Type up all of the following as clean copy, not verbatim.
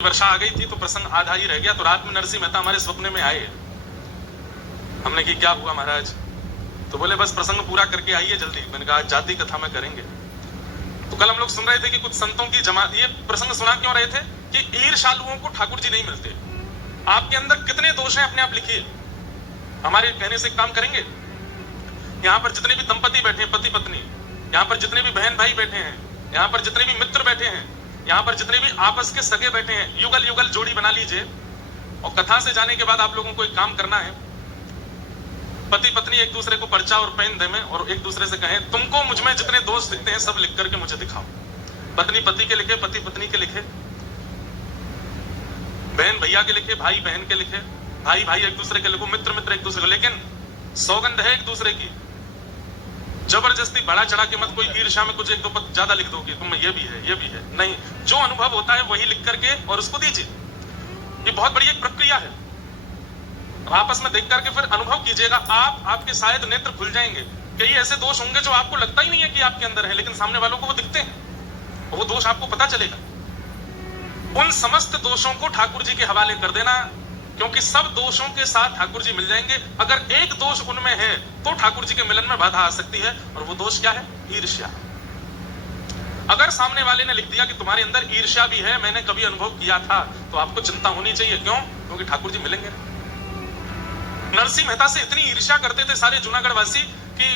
वर्षा आ गई थी तो प्रसंग आधा ही रह गया। तो रात में नरसिंह मेहता हमारे सपने में आए। हमने कि क्या हुआ महाराज? तो बोले बस प्रसंग पूरा करके आइए जल्दी। मैंने कहा जाति कथा में करेंगे। तो कल हम लोग सुन रहे थे कि कुछ संतों की जमात, ये प्रसंग सुना क्यों रहे थे कि ईर्ष्यालुओं को ठाकुर जी नहीं मिलते। आपके अंदर कितने दोष हैं अपने आप लिखिए, हमारे कहने से काम करेंगे। यहाँ पर जितने भी दंपति बैठे हैं, पति पत्नी, यहाँ पर जितने भी बहन भाई बैठे हैं, यहाँ पर जितने भी मित्र बैठे हैं, यहाँ पर जितने भी आपस के सगे बैठे हैं, युगल युगल जोड़ी बना लीजिए। और कथा से जाने के बाद आप लोगों को एक काम करना है, पति पत्नी एक दूसरे को पर्चा और पेन दें और एक दूसरे से कहें तुमको मुझ में जितने दोष दिखते हैं सब लिख करके मुझे दिखाओ। पत्नी पति के लिखे, पति पत्नी के लिखे, बहन भैया के लिखे, भाई बहन के लिखे, भाई भाई एक दूसरे के लिखो, मित्र मित्र एक दूसरे को। लेकिन सौगंध है एक दूसरे की, जबरदस्ती बड़ा चढ़ा के मत कोई ईर्ष्या में कुछ एक दो पद ज्यादा लिख दो कि तुम ये भी है ये भी है, नहीं। जो अनुभव होता है वही लिख करके और उसको दीजिए। ये बहुत बड़ी एक प्रक्रिया है। आपस में देख करके फिर अनुभव कीजिएगा। आपके शायद नेत्र खुल जाएंगे। कई ऐसे दोष होंगे जो आपको लगता ही नहीं है कि आपके अंदर है, लेकिन सामने वालों को वो दिखते हैं, वो दोष आपको पता चलेगा। उन समस्त दोषों को ठाकुर जी के हवाले कर देना, क्योंकि सब दोषों के साथ ठाकुर जी मिल जाएंगे। अगर एक दोष उनमें है तो ठाकुर जी के मिलन में बाधा आ सकती है, और वो दोष क्या है? ईर्ष्या। अगर सामने वाले ने लिख दिया कि तुम्हारे अंदर ईर्ष्या भी है, मैंने कभी अनुभव किया था, तो आपको चिंता होनी चाहिए। क्यों? क्योंकि ठाकुर जी मिलेंगे। नरसिंह मेहता से इतनी ईर्ष्या करते थे सारे जूनागढ़ वासी कि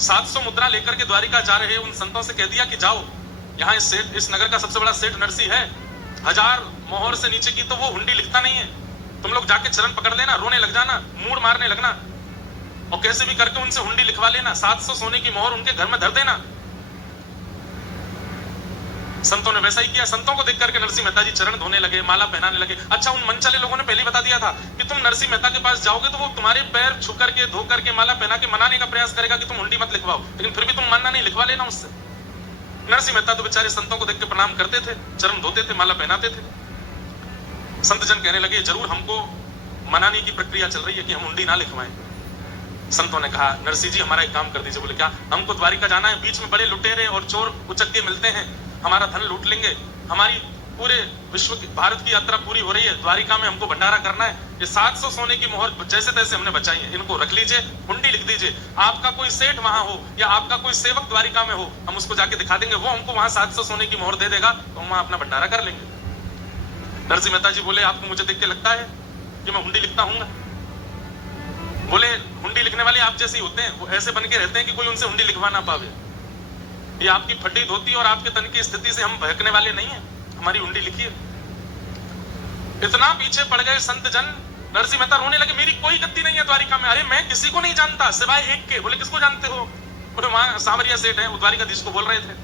700 मुद्रा लेकर के द्वारिका जा रहे उन संतों से कह दिया कि जाओ, यहाँ इस नगर का सबसे बड़ा सेठ नरसिंह है, 1000 मोहर से नीचे की तो वो हुंडी लिखता नहीं है, तुम लोग जाके चरण पकड़ लेना, रोने लग जाना, मूड मारने लगना, और कैसे भी करके उनसे हुंडी लिखवा लेना, 700 सोने की मोहर उनके घर में धर देना। संतों ने वैसा ही किया। संतों को देख करके नरसिंह मेहता जी चरण धोने लगे, माला पहनाने लगे। अच्छा, उन मनचले लोगों ने पहले बता दिया था कि तुम नरसिंह मेहता के पास जाओगे तो वो तुम्हारे पैर छू करके, धो करके, माला पहना के मनाने का प्रयास करेगा कि तुम हुंडी मत लिखवाओ, लेकिन फिर भी तुम मानना नहीं, लिखवा लेना उससे। नरसिंह मेहता तो बेचारे संतों को देख के प्रणाम करते थे, चरण धोते थे, माला पहनाते थे। संत जन कहने लगे जरूर हमको मनाने की प्रक्रिया चल रही है कि हम हुंडी ना लिखवाएं। संतों ने कहा नरसिंह जी हमारा एक काम कर दीजिए। बोले क्या? हमको द्वारिका जाना है, बीच में बड़े लुटेरे और चोर उचक्के मिलते हैं, हमारा धन लूट लेंगे, हमारी पूरे विश्व की, भारत की यात्रा पूरी हो रही है, द्वारिका में हमको भंडारा करना है, ये 700 सोने की मोहर जैसे तैसे हमने बचाई है, इनको रख लीजिए, हुंडी लिख दीजिए। आपका कोई सेठ वहां हो या आपका कोई सेवक द्वारिका में हो, हम उसको जाके दिखा देंगे, वो हमको वहां 700 सोने की मोहर दे देगा, तो हम वहां अपना भंडारा कर लेंगे। नरसिंह मेहता जी बोले आपको मुझे देख के लगता है कि मैं हुंडी लिखता हूँ? बोले हुंडी लिखने वाले आप जैसे ही होते हैं, वो ऐसे बन के रहते हैं कि कोई उनसे हुंडी लिखवा ना पावे। ये आपकी फटी धोती और आपके तन की स्थिति से हम बहकने वाले नहीं है, हमारी हुंडी लिखिए। इतना पीछे पड़ गए संत जन, नरसिंह मेहता रोने लगे मेरी कोई गति नहीं है द्वारिका में। अरे मैं किसी को नहीं जानता सिवाय एक के। बोले किसको जानते हो? बोले वहां सांवरिया सेठ है, द्वारिकाधीश को बोल रहे थे,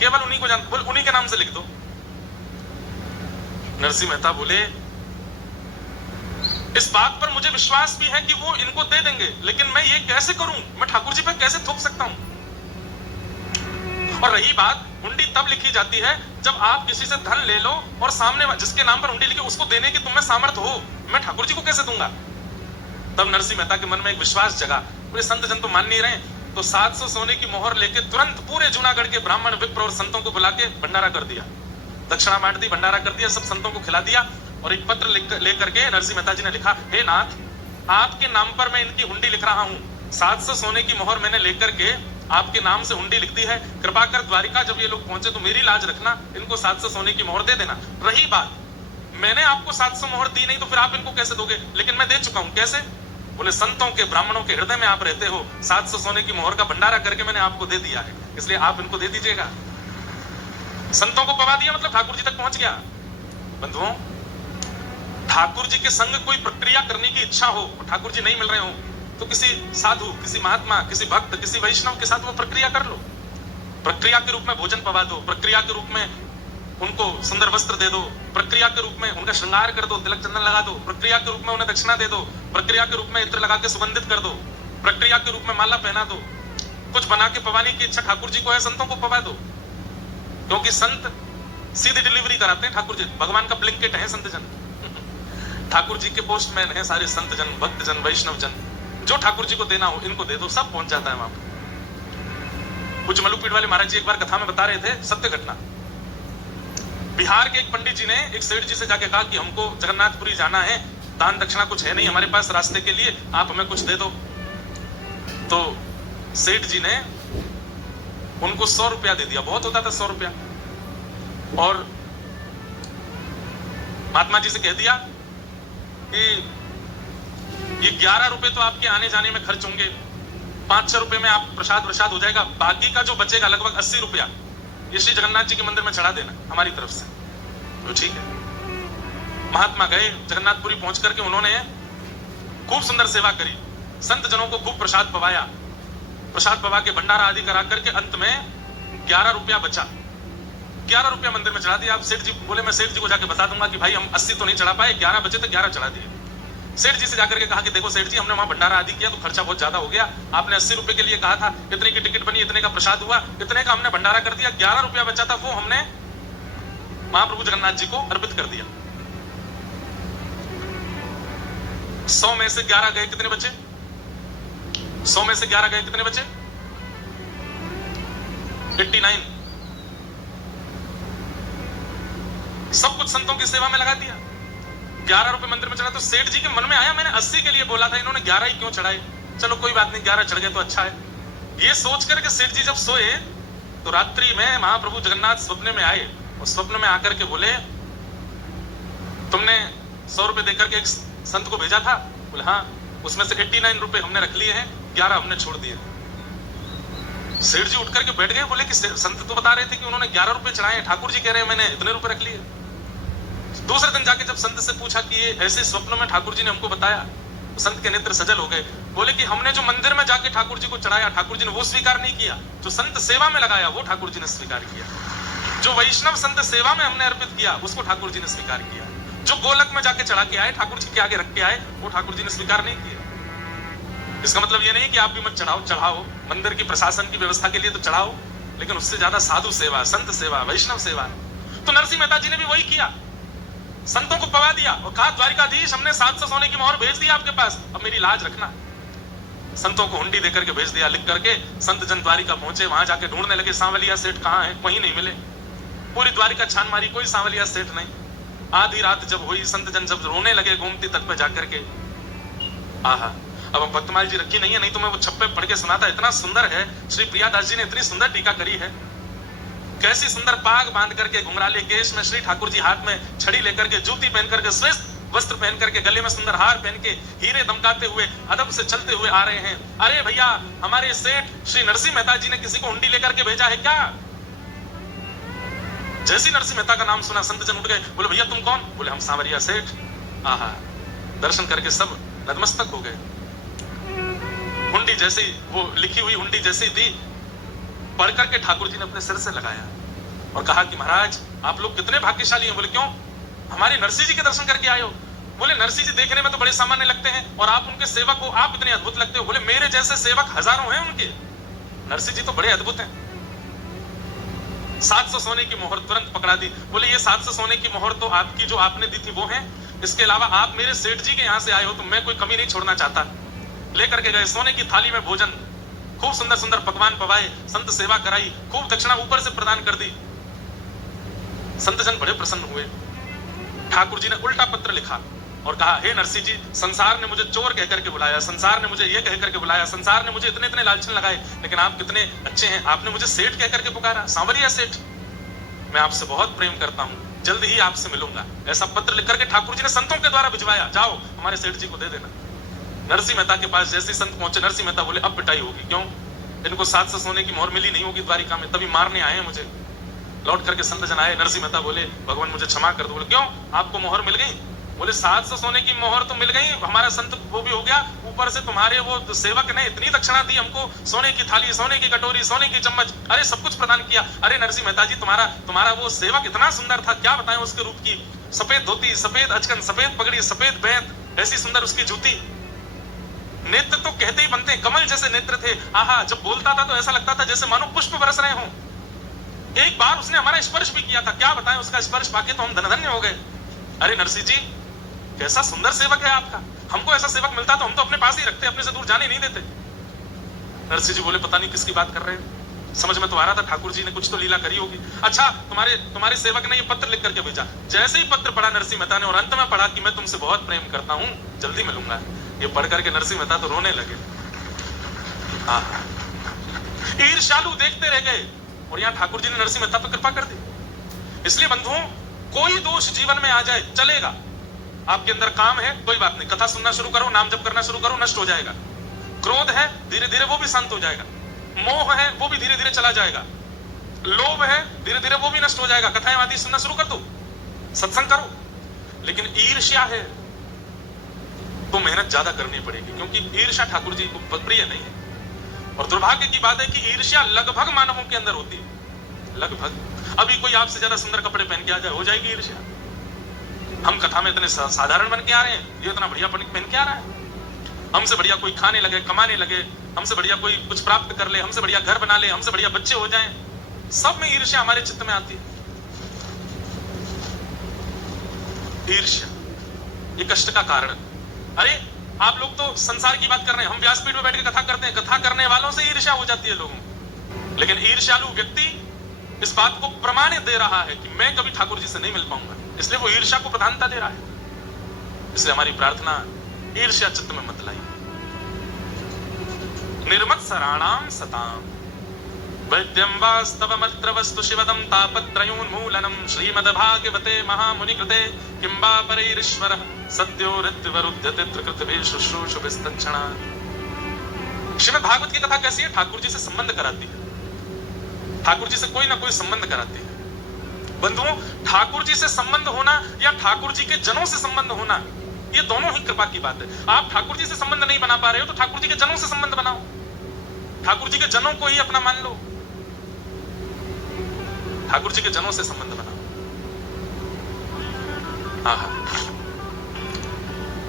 केवल उन्हीं को जानते। बोले उन्हीं के नाम से लिख दो। नरसिंह मेहता बोले इस बात पर मुझे विश्वास भी है कि वो इनको दे देंगे, लेकिन मैं ये कैसे करूं? मैं ठाकुर जी पे कैसे थोप सकता हूं? और रही बात, हुंडी तब लिखी जाती है जब आप किसी से धन ले लो और सामने जिसके नाम पर हुंडी लिखी उसको देने की तुम्हें सामर्थ्य हो। मैं ठाकुर जी को कैसे दूंगा? तब नरसिंह मेहता के मन में एक विश्वास जगा। पूरे संत जन तो मान नहीं रहे, तो 700 सोने की मोहर लेके तुरंत पूरे जूनागढ़ के ब्राह्मण, विप्र और संतों को बुला के भंडारा कर दिया, दक्षिणा बांट दी, भंडारा कर दिया, सब संतों को खिला दिया। और एक पत्र लेकर के नरसिंह मेहता जी ने लिखा, हे नाथ, आपके नाम पर मैं इनकी हुंडी लिख रहा हूं, 700 सोने की मोहर मैंने लेकर के आपके नाम से हुंडी लिख दी है, कृपा कर द्वारिका जब ये लोग पहुंचे तो मेरी लाज रखना, इनको 700 सोने की मोहर दे देना। रही बात, मैंने आपको 700 मोहर दी नहीं तो फिर आप इनको कैसे दोगे? लेकिन मैं दे चुका हूं। कैसे? बोले संतों के, ब्राह्मणों के हृदय में आप रहते हो, 700 सोने की मोहर का भंडारा करके मैंने आपको दे दिया है, इसलिए आप इनको दे दीजिएगा। संतों को पवा दिया, मतलब ठाकुर जी तक पहुंच गया। बंधुओं, ठाकुर जी के संग कोई प्रक्रिया करने की इच्छा हो और ठाकुर जी नहीं मिल रहे हो तो किसी साधु, किसी महात्मा, किसी भक्त, किसी वैष्णव के साथ वो प्रक्रिया कर लो। प्रक्रिया के रूप में भोजन पवा दो, प्रक्रिया के रूप में उनको सुंदर वस्त्र दे दो, प्रक्रिया के रूप में उनका श्रृंगार कर दो, तिलक चंदन लगा दो, प्रक्रिया के रूप में उन्हें दक्षिणा दे दो, प्रक्रिया के रूप में इत्र लगा के सुगंधित कर दो, प्रक्रिया के रूप में माला पहना दो। कुछ बना के पवाने की इच्छा ठाकुर जी को है, संतों को पवा दो, क्योंकि संत सीधी डिलीवरी कराते हैं। ठाकुर जी भगवान का ब्लिंकेट है संत जन, ठाकुर जी के पोस्टमैन है सारे संत जन, भक्त जन, वैष्णव जन। जो ठाकुर जी को देना हो इनको दे दो, सब पहुंच जाता है वहां पर। कुछ मलुपीठ वाले महाराज जी एक बार कथा में बता रहे थे, सत्य घटना, बिहार के एक पंडित जी ने एक सेठ जी से जाके कहा कि हमको जगन्नाथपुरी जाना है, दान दक्षिणा कुछ है नहीं हमारे पास रास्ते के लिए, आप हमें कुछ दे दो। तो सेठ जी ने उनको 100 रुपया दे दिया, बहुत होता था 100 रुपया, और महात्मा जी से कह दिया कि ये 11 रुपए तो आपके आने जाने में खर्च होंगे, 5-6 रुपए में आप प्रसाद हो जाएगा, बाकी का जो बचेगा लगभग 80 रुपया ये श्री जगन्नाथ जी के मंदिर में चढ़ा देना हमारी तरफ से। तो ठीक है, महात्मा गए, जगन्नाथपुरी पहुंच करके उन्होंने खूब सुंदर सेवा करी, संत जनों को खूब प्रसाद पवाया, प्रसाद पवा के भंडारा आदि करा करके अंत में 11 रुपया बचा, 11 रुपया मंदिर में चढ़ा दिया। आप सेठ जी बोले मैं सेठ जी को जाके बता दूंगा कि भाई हम 80 तो नहीं चढ़ा पाए, 11 बचे तो 11 चढ़ा दिए। सेठ जी से जाकर के कहा कि देखो सेठ जी, हमने वहां भंडारा आदि किया तो खर्चा बहुत ज्यादा हो गया, आपने 80 रुपए के लिए कहा था, इतने की टिकट बनी, इतने का प्रसाद हुआ, इतने का हमने भंडारा कर दिया, 11 रुपया बचा था वो हमने महाप्रभु जगन्नाथ जी को अर्पित कर दिया। 100 में से 11 गए, कितने बचे? 100 में से 11 गए, कितने बचे? 89। सब कुछ संतों की सेवा में लगा दिया, 11 रुपए मंदिर में चढ़ा। तो सेठ जी के मन में आया मैंने 80 के लिए बोला था, इन्होंने 11 ही क्यों चढ़ाए, चलो कोई बात नहीं 11 चढ़ गए तो अच्छा है। ये सोच करके सेठ जी जब सोए तो रात्रि में महाप्रभु जगन्नाथ स्वप्न में आए, और स्वप्न में आकर के बोले तुमने 100 रुपए देकर के एक संत को भेजा था? बोले हाँ, उसमें से 89 रुपए हमने रख लिए हैं, 11 हमने छोड़ दिए। सेठ जी उठ करके बैठ गए, बोले कि संत तो बता रहे थे कि उन्होंने 11 रुपए चढ़ाए, ठाकुर जी कह रहे हैं मैंने इतने रुपए रख लिए। दूसरे दिन जाके जब संत से पूछा कि ये ऐसे स्वप्न में ठाकुर जी ने हमको बताया, तो संत के नेत्र सजल हो गए, बोले कि हमने जो मंदिर में जाके ठाकुर जी को चढ़ाया, ठाकुर जी ने वो स्वीकार नहीं किया, जो संत सेवा में लगाया वो ठाकुर जी ने स्वीकार किया, जो वैष्णव संत सेवा में हमने अर्पित किया उसको ठाकुर जी ने स्वीकार किया, जो गोलक में जाके चढ़ा के आए, ठाकुर जी के आगे रख के आए, वो ठाकुर जी ने स्वीकार नहीं किया। इसका मतलब ये नहीं कि आप भी मत चढ़ाओ, मंदिर की प्रशासन की व्यवस्था के लिए तो चढ़ाओ, लेकिन उससे ज्यादा साधु सेवा, संत सेवा, वैष्णव सेवा। तो नरसिंह मेहता जी ने भी वही किया, संतों को पवा दिया और कहा द्वारिकाधीश हमने 700 सोने की मोहर भेज दिया आपके पास, अब मेरी लाज रखना। संतों को हुंडी देकर के भेज दिया, लिख करके संत जन द्वारिका पहुंचे, वहां जाके ढूंढने लगे सांवलिया सेठ कहाँ है, कहीं नहीं मिले, पूरी द्वारिका छान मारी, कोई सांवलिया सेठ नहीं। आधी रात जब हुई, संत जन जब रोने लगे गोमती तट पर जाकर के, आहा अब भक्तमाल जी रखी नहीं है, नहीं तो मैं वो छप्पे पढ़ के सुनाता, इतना सुंदर है। श्री प्रियादास जी ने इतनी सुंदर टीका करी है, कैसी सुंदर पाग बांध करके घुंघराले केश में श्री ठाकुर जी हाथ में छड़ी लेकर के, जूती पहन करके, श्रेष्ठ वस्त्र पहन करके, गले में सुंदर हार पहन के, हीरे दमकाते हुए अदब से चलते हुए आ रहे हैं। अरे भैया, हमारे सेठ श्री नरसिंह मेहता जी ने किसी को हुंडी लेकर के भेजा है क्या? जैसी नरसिंह मेहता का नाम सुना संत जन उठ गए, बोले भैया तुम कौन? बोले हम सांवरिया सेठ। आहा, दर्शन करके सब नतमस्तक हो गए। हुंडी जैसी वो लिखी हुई हुंडी जैसी दी, पढ़ करके ठाकुर जी ने अपने सिर से लगाया और कहा कि महाराज आप लोग कितने भाग्यशाली हैं। बोले क्यों? हमारे नरसिंह जी के दर्शन करके आए हो। बोले नरसिंह जी देखने में तो बड़े सामान्य लगते हैं और आप उनके सेवक हो, आप इतने अद्भुत लगते हो। बोले मेरे जैसे सेवक हजारों हैं उनके, नरसिंह जी तो बड़े अद्भुत हैं। 700 सोने की मोहर तुरंत पकड़ा दी। बोले ये 700 सोने की मोहर तो आपकी जो आपने दी थी वो है, इसके अलावा आप मेरे सेठ जी के यहाँ से आए हो तो मैं कोई कमी नहीं छोड़ना चाहता। लेकर के गए सोने की थाली में भोजन, खूब सुंदर सुंदर पकवान पवाए, संत सेवा कराई, खूब दक्षिणा ऊपर से प्रदान कर दी। संत जन बड़े प्रसन्न हुए। ठाकुर जी ने उल्टा पत्र लिखा और कहा हे नरसिंह जी, संसार ने मुझे चोर कह करके बुलाया, संसार ने मुझे ये कह करके बुलाया, संसार ने मुझे इतने इतने लालचन लगाए, लेकिन आप कितने अच्छे हैं, आपने मुझे सेठ कह करके पुकारा, सांवरिया सेठ। मैं आपसे बहुत प्रेम करता हूँ, जल्द ही आपसे मिलूंगा। ऐसा पत्र लिख करके ठाकुर जी ने संतों के द्वारा भिजवाया, जाओ हमारे सेठ जी को दे देना। नरसिंह मेहता के पास जैसे संत पहुंचे, नरसिंह मेहता बोले अब पिटाई होगी। क्यों? इनको 700 सोने की मोहर मिली नहीं होगी द्वारिका में, तभी मारने आए हैं मुझे। लौट करके संत जन आए, नरसिंह मेहता बोले भगवान मुझे क्षमा कर दो। बोले क्यों? आपको मोहर मिल गई? बोले 700 सोने की मोहर तो मिल गई, हमारा संत वो भी हो गया, ऊपर से तुम्हारे वो सेवक ने इतनी दक्षिणा दी हमको, सोने की थाली, सोने की कटोरी, सोने की चम्मच, अरे सब कुछ प्रदान किया। अरे नरसिंह मेहता जी तुम्हारा वो सेवक इतना सुंदर था, क्या बताएं उसके रूप की, सफेद धोती, सफेद अचकन, सफेद पगड़ी, सफेद बैंत, ऐसी सुंदर उसकी जूती, नेत्र तो कहते ही बनते, कमल जैसे नेत्र थे। आहा, जब बोलता था तो ऐसा लगता था जैसे मानो पुष्प बरस रहे हों। एक बार उसने हमारा स्पर्श भी किया था, क्या बताएं उसका स्पर्श पाके तो हम धन्य हो गए। अरे नरसिंह जी, कैसा सुंदर सेवक है आपका, हमको ऐसा सेवक मिलता तो हम तो अपने पास ही रखते, अपने से दूर जाने नहीं देते। नरसिंह जी बोले पता नहीं किसकी बात कर रहे हैं। समझ में तो आ रहा था ठाकुर जी ने कुछ तो लीला करी होगी। अच्छा, तुम्हारे सेवक ने ये पत्र लिख करके भेजा। जैसे ही पत्र पढ़ा नरसिंह मेहता ने और अंत में पढ़ा कि मैं तुमसे बहुत प्रेम करता हूं, जल्दी मिलूंगा, ये पढ़ करके नरसिंह मेहता तो रोने लगे। ईर्ष्यालु देखते रह गए और यहां ठाकुर जी ने नरसिंह मेहता पर कृपा कर दी। इसलिए बंधुओं, कोई दोष जीवन में आ जाए चलेगा। आपके अंदर काम है, कोई बात नहीं, कथा सुनना शुरू करो, नाम जप करना शुरू करो, नष्ट हो जाएगा। क्रोध है, धीरे धीरे वो भी शांत हो जाएगा। मोह है, वो भी धीरे धीरे चला जाएगा। लोभ है, धीरे धीरे वो भी नष्ट हो जाएगा। कथाएं आदि सुनना शुरू कर दो, सत्संग करो। लेकिन ईर्ष्या है तो मेहनत ज्यादा करनी पड़ेगी, क्योंकि ईर्ष्या ठाकुर जी को प्रिय नहीं है। और दुर्भाग्य की बात है कि ईर्ष्या लगभग मानवों के अंदर होती है, लगभग। अभी कोई आपसे ज्यादा सुंदर कपड़े पहन के आ जाए, हो जाएगी ईर्ष्या। हम कथा में इतने साधारण बन के आ रहे हैं, ये इतना बढ़िया पहन के आ रहा है। हमसे बढ़िया कोई खाने लगे, कमाने लगे, हमसे बढ़िया कोई कुछ प्राप्त कर ले, हमसे बढ़िया घर बना ले, हमसे बढ़िया बच्चे हो जाएं, सब में ईर्ष्या हमारे चित्त में आती है। ईर्ष्या ये कष्ट का कारण। अरे आप लोग तो संसार की बात कर रहे हैं, हम व्यासपीठ में बैठ के कथा करते हैं, कथा करने वालों से ईर्ष्या हो जाती है लोगों। लेकिन ईर्ष्यालु व्यक्ति इस बात को प्रमाणित दे रहा है कि मैं कभी ठाकुर जी से नहीं मिल पाऊंगा, इसलिए वो ईर्ष्या को प्रधानता दे रहा है। इसलिए हमारी प्रार्थना, ईर्ष्या चित्त में मत लाई। निर्मत्सराणाम सताम वैद्यम वास्तवमत्र वस्तु शिवदम तापत्रयोन्मूलनम श्रीमद्भागवते महामुनि कृते किंबा परैरीश्वरः सद्यो ऋत्विवरुध्यते त्रिकृतभि शुश्रूषुभिस्तक्षणा। श्रीमद् भागवत की कथा कैसी है? ठाकुर जी से संबंध कराती है, ठाकुर जी से कोई ना कोई संबंध कराती है। बंधुओं, ठाकुर जी से संबंध होना या ठाकुर जी के जनों से संबंध होना, ये दोनों ही कृपा की बात है। आप ठाकुर जी से संबंध नहीं बना पा रहे हो तो ठाकुर जी के जनों से संबंध बनाओ, ठाकुर जी के जनों को ही अपना मान लो, ठाकुर जी के जनों से संबंध बनाओ।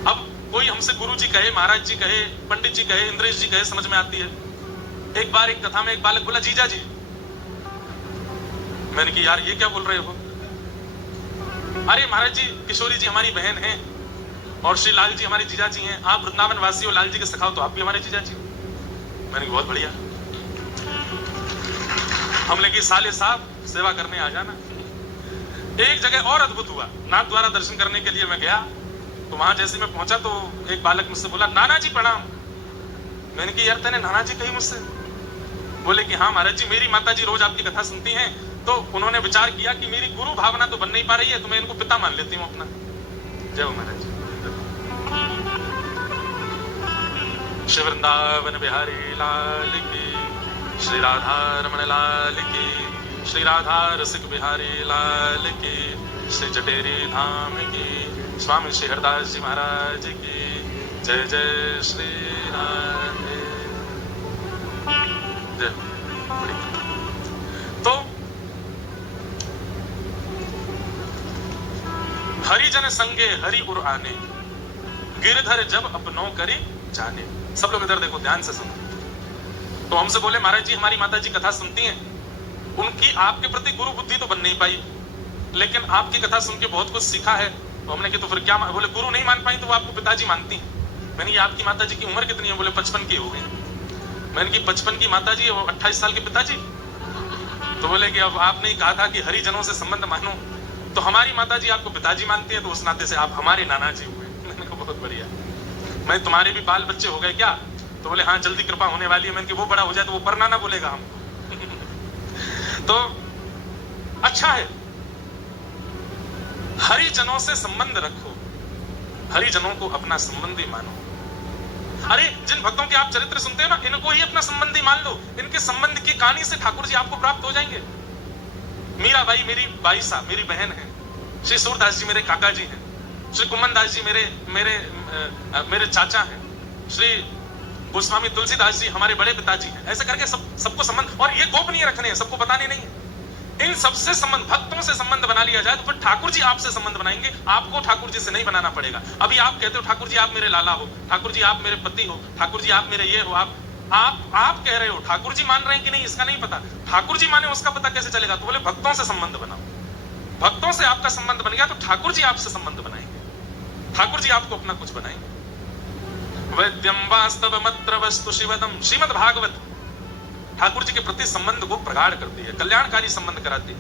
अब कोई हमसे गुरु जी कहे, महाराज जी कहे, पंडित जी कहे, इंद्रेश जी कहे, समझ में आती है। एक बार एक कथा में एक बालक बोला, जीजा जी। मैंने कहा यार ये क्या बोल रहे हो? अरे महाराज जी, किशोरी जी हमारी बहन है और श्री लाल जी हमारे जीजा जी हैं, आप वृंदावन वासी हो, लाल जी के सखाओ तो आप भी हमारे जीजा जी हो। मैंने कहा बहुत बढ़िया। हमने कहा साले साहब सेवा करने आ जाना। एक जगह और अद्भुत हुआ, नाथ द्वारा दर्शन करने के लिए मैं गया तो वहां जैसे मैं पहुंचा तो एक बालक मुझसे बोला, नाना जी प्रणाम। मैंने कहा यार तूने नाना जी कही मुझसे? बोले कि हाँ महाराज जी, मेरी माता जी रोज आपकी कथा सुनती हैं, तो उन्होंने विचार किया कि मेरी गुरु भावना तो बन नहीं पा रही है, तो मैं इनको पिता मान लेती हूँ अपना। जय हो महाराज जी। श्री वृंदावन बिहारी लाल की, श्री राधा रमण लाल की, श्री राधा रसिक बिहारी लाल की, श्री जटेरी धाम की, स्वामी श्री हरदास जी महाराज की। जय जय श्री राधे। जय। तो हरिजन संगे हरि उर आने, गिरधर जब अपनों करी जाने। सब लोग इधर देखो, ध्यान से सुनो। तो हमसे बोले महाराज जी हमारी माता जी कथा सुनती हैं, उनकी आपके प्रति गुरु बुद्धि तो बन नहीं पाई, लेकिन आपकी कथा सुन के बहुत कुछ सीखा है। तो हमने कहा तो फिर क्या? बोले गुरु नहीं मान पाई तो वो आपको पिताजी मानती हैं। मैंने कहा आपकी माता जी की उम्र कितनी है? बोले 55 की हो गई। मैंने कहा 55 की माता जी और 28 साल के पिताजी? तो बोले कि अब आपने कहा था कि हरिजनों से संबंध मानो, तो हमारी माता जी आपको पिताजी मानती है, तो उस नाते से आप हमारे नाना जी हुए। मैंने कहा बहुत बढ़िया। मैं तुम्हारे भी बाल बच्चे हो गए क्या? तो बोले हाँ जल्दी कृपा होने वाली है। मैंने कहा वो बड़ा हो जाए तो वो परनाना बोलेगा हमको। तो अच्छा है, हरिजनों से संबंध रखो, हरिजनों को अपना संबंधी मानो। अरे जिन भक्तों के आप चरित्र सुनते हो ना, इनको ही अपना संबंधी मान लो। इनके संबंध की कहानी से ठाकुर जी आपको प्राप्त हो जाएंगे। मीराबाई मेरी बाई साहब, मेरी बहन है। श्री सूरदास जी मेरे काका जी हैं। श्री कुमन दास जी मेरे चाचा हैं। श्री गोस्वामी तुलसीदास जी हमारे बड़े पिताजी हैं। ऐसे करके सबको संबंध, और ये गोपनीय रखने हैं, सबको बताने नहीं है। इन सबसे संबंध, भक्तों से संबंध बना लिया जाए तो फिर ठाकुर जी आपसे संबंध बनाएंगे। आपको ठाकुर जी से नहीं बनाना पड़ेगा। अभी आप कहते हो ठाकुर जी आप मेरे लाला हो, ठाकुर जी आप मेरे पति हो, ठाकुर जी आप मेरे ये हो, आप कह रहे हो, ठाकुर जी मान रहे हैं कि नहीं इसका नहीं पता। ठाकुर जी माने उसका पता कैसे चलेगा? तो बोले भक्तों से संबंध बनाओ। भक्तों से आपका संबंध बन गया तो ठाकुर जी आपसे संबंध बनाएंगे, ठाकुर जी आपको अपना कुछ बनाएंगे। वैद्यम वास्तवमत्र वस्तु शिवदम, श्रीमद् भागवत ठाकुर जी के प्रति संबंध को प्रगाढ़ करती है, कल्याणकारी संबंध कराती है।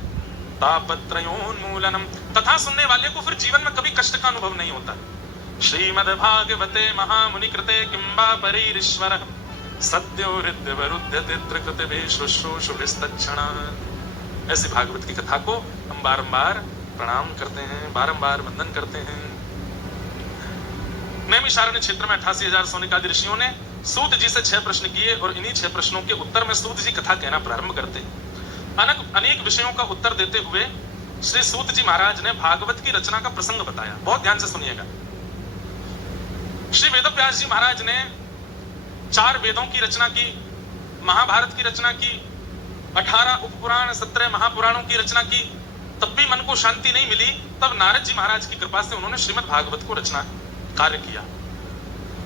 तापत्रयोन्मूलनम, कथा सुनने वाले को फिर जीवन में कभी कष्ट का अनुभव नहीं होता। श्रीमद्भागवते महामुनि कृते किंबा परीरीश्वर सद्यो हृदयवरुध्यते त्रिकृतिभिः ऐसी भागवत की कथा को हम बारंबार प्रणाम करते हैं, बारंबार वंदन करते हैं। नैमिषारण्य क्षेत्र में 88,000 सौनिकादि ऋषियों ने सूत जी से 6 प्रश्न किए और इन्हीं 6 प्रश्नों के उत्तर में सूत जी कथा कहना प्रारंभ करते हैं। अनेक विषयों का उत्तर देते हुए श्री सूत जी महाराज ने भागवत की रचना का प्रसंग बताया। बहुत ध्यान से सुनिएगा। श्री वेदव्यास जी महाराज ने 4 वेदों की रचना की, महाभारत की रचना की, 18 उपपुराण, 17 महापुराणों की रचना की, तब भी मन को शांति नहीं मिली। तब नारद जी महाराज की कृपा से उन्होंने श्रीमद् भागवत को रचना कार्य किया।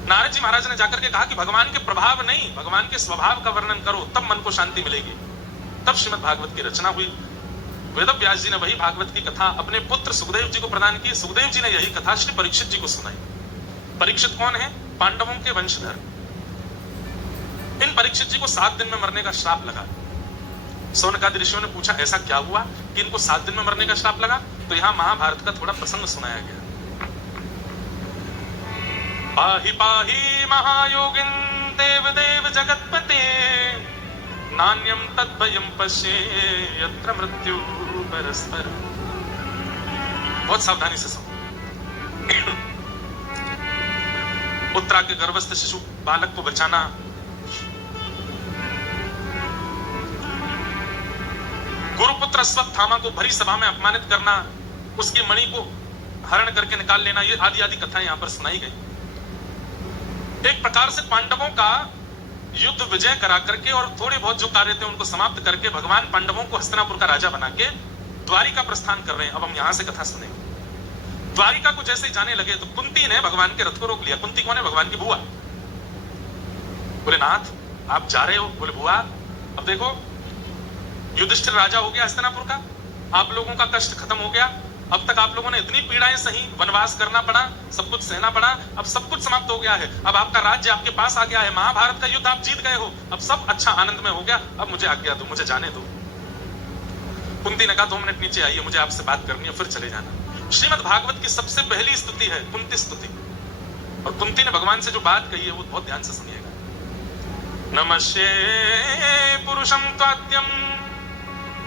नारद जी महाराज ने जाकर के कहा कि भगवान के प्रभाव नहीं, भगवान के स्वभाव का वर्णन करो, तब मन को शांति मिलेगी। तब श्रीमद् भागवत की रचना हुई। वेदव्यास जी ने वही भागवत की कथा अपने पुत्र सुखदेव जी को प्रदान की। सुखदेव जी ने यही कथा श्री परीक्षित जी को सुनाई। परीक्षित कौन है? पांडवों के वंशधर। इन परीक्षित जी को 7 दिन में मरने का श्राप लगा। सौनकादि ऋषियों ने पूछा ऐसा क्या हुआ कि इनको 7 दिन में मरने का श्राप लगा? तो यहां महाभारत का थोड़ा प्रसंग सुनाया गया। पाहि पाहि महायोगिन देव देव जगतपते नान्यम तद्भयं पश्ये यत्र मृत्यु परस्पर। बहुत सावधानी से सुनो। उत्तरा के गर्भस्थ शिशु बालक को बचाना, गुरुपुत्र अश्वत्थामा को भरी सभा में अपमानित करना, उसकी मणि को हरण करके निकाल लेना, ये आदि आदि कथाएं यहां पर सुनाई गई। एक प्रकार से पांडवों का युद्ध विजय करा करके और थोड़े बहुत जो कार्य थे उनको समाप्त करके भगवान पांडवों को हस्तिनापुर का राजा बना के द्वारिका प्रस्थान कर रहे हैं। अब हम यहां से कथा सुनेंगे। द्वारिका को जैसे ही जाने लगे तो कुंती ने भगवान के रथ को रोक लिया। कुंती कौन है? भगवान की बुआ। बोले नाथ आप जा रहे हो? बोले बुआ अब देखो युधिष्ठिर राजा हो गया हस्तिनापुर का, आप लोगों का कष्ट खत्म हो गया। अब तक आप लोगों ने इतनी पीड़ाएं सही, वनवास करना पड़ा, सब कुछ सहना पड़ा, अब सब कुछ समाप्त हो गया है। अब आपका राज्य आपके पास आ गया है, महाभारत का युद्ध आप जीत गए हो, अब सब अच्छा आनंद में हो गया, अब मुझे आज्ञा दो, मुझे जाने दो। कुंती ने कहा 2 मिनट नीचे आइए, मुझे आपसे बात करनी है, फिर चले जाना। श्रीमद् भागवत की सबसे पहली स्तुति है कुंती स्तुति, और कुंती ने भगवान से जो बात कही है वो बहुत ध्यान से सुनिएगा। नमस्ये पुरुषं त्वाद्यं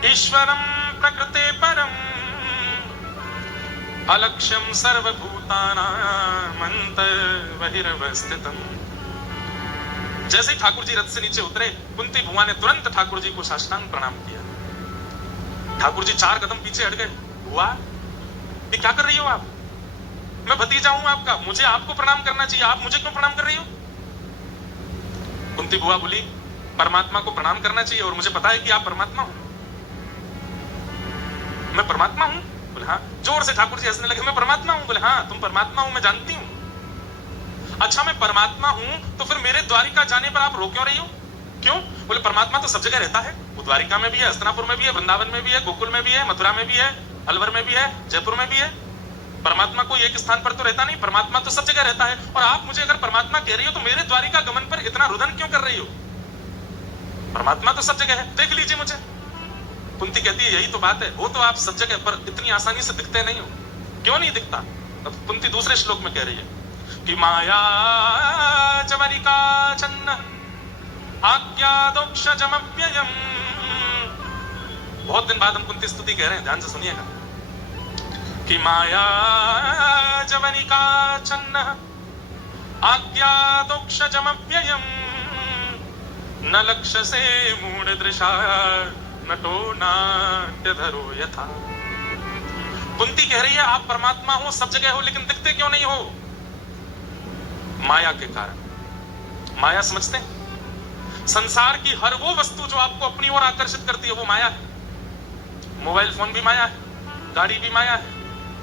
ईश्वरं प्रकृते परम अलक्ष्यम सर्वभूतानामन्तर्बहिरवस्थितम्। जैसे ही ठाकुर जी रथ से नीचे उतरे, कुंती बुआ ने तुरंत ठाकुर जी को साष्टांग प्रणाम किया। ठाकुर जी 4 कदम पीछे हट गए। बुआ ये क्या कर रही हो आप? मैं भतीजा हूं आपका, मुझे आपको प्रणाम करना चाहिए, आप मुझे क्यों प्रणाम कर रही हो? कुंती बुआ बोली परमात्मा को प्रणाम करना चाहिए और मुझे पता है कि आप परमात्मा हो। मैं परमात्मा हूं? बोले हाँ। जोर से ठाकुर जी हंसने लगे। मैं परमात्मा हूं? बोले हाँ तुम परमात्मा हूं, मैं जानती हूं। अच्छा मैं परमात्मा हूं तो फिर मेरे द्वारिका जाने पर आप रो क्यों रही हो? क्यों? बोले परमात्मा तो सब जगह रहता है, वो द्वारिका में भी है, हस्तिनापुर में भी है, वृंदावन में भी है, गोकुल में भी है, मथुरा में भी है, अलवर में भी है, जयपुर में भी है। परमात्मा को एक स्थान पर तो रहता नहीं, परमात्मा तो सब जगह रहता है। और आप मुझे अगर परमात्मा कह रही हो तो मेरे द्वारिका गमन पर इतना रुदन क्यों कर रही हो? परमात्मा तो सब जगह है, देख लीजिए मुझे। कुंती कहती है यही तो बात है, वो तो आप सब जगह पर इतनी आसानी से दिखते नहीं हो। क्यों नहीं दिखता? अब कुंती दूसरे श्लोक में कह रही है कि माया जवनिका छन्न आज्ञादोक्षजमव्ययम्। बहुत दिन बाद हम कुंती स्तुति कह रहे हैं, ध्यान से सुनिएगा। कि माया जवनिका छन्न आज्ञादोक्षजमव्ययम् न लक्ष्यसे मूढदृशा नटो नाट्यधरो यथा। कुंती कह रही है आप परमात्मा हो, सब जगह हो, लेकिन दिखते क्यों नहीं हो? माया के कारण। माया समझते हैं? संसार की हर वो वस्तु जो आपको अपनी ओर आकर्षित करती है वो माया है। मोबाइल फोन भी माया है, गाड़ी भी माया है,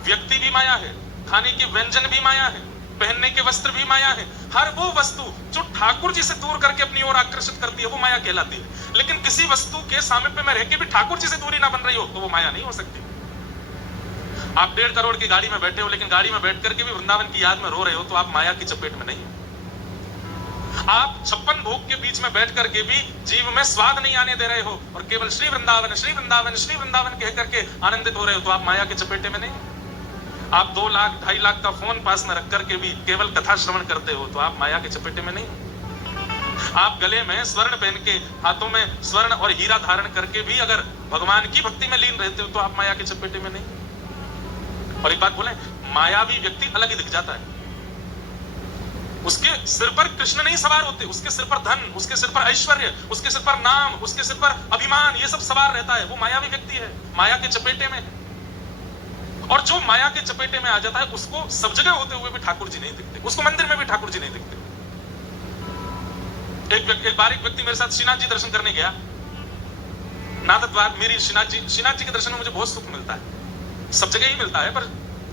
व्यक्ति भी माया है, खाने के व्यंजन भी माया है, पहनने के वस्त्र भी माया है। हर वो वस्तु जो ठाकुर जी से दूर करके अपनी ओर आकर्षित करती है वो माया कहलाती है। लेकिन किसी वस्तु के सामीप्य में रह के भी ठाकुर जी से दूरी ना बन रही हो तो वो माया नहीं हो सकती। आप 1.5 करोड़ की गाड़ी में बैठे हो, लेकिन गाड़ी में बैठ करके भी वृंदावन की याद में रो रहे हो तो आप माया की चपेट में नहीं हो। आप 56 भोग के बीच में बैठ करके भी जीव में स्वाद नहीं आने दे रहे हो और केवल श्री वृंदावन श्री वृंदावन श्री वृंदावन कह करके आनंदित हो रहे हो, तो आप माया के चपेटे में नहीं। आप 2 लाख 2.5 लाख का फोन पास में रख करके भी केवल कथा श्रवण करते हो, तो आप माया के चपेटे में नहीं। आप गले में स्वर्ण पहन के, हाथों में स्वर्ण और हीरा धारण करके भी अगर भगवान की भक्ति में लीन रहते हो, तो आप माया के चपेटे में नहीं। और एक बात बोले, मायावी व्यक्ति अलग ही दिख जाता है। उसके सिर पर कृष्ण नहीं सवार होते, उसके सिर पर धन, उसके सिर पर ऐश्वर्य, उसके सिर पर नाम, उसके सिर पर अभिमान, ये सब सवार रहता है। वो मायावी व्यक्ति है, माया के चपेटे में। और जो माया के चपेटे में आ जाता है, उसको सब जगह होते हुए भी ठाकुर जी नहीं दिखते, उसको मंदिर में भी ठाकुर जी नहीं दिखते। एक बार एक व्यक्ति मेरे साथ श्रीनाथ जी दर्शन करने गया। नाथ द्वार मेरी श्रीनाथ जी के दर्शन में मुझे बहुत सुख मिलता है, सब जगह ही मिलता है, पर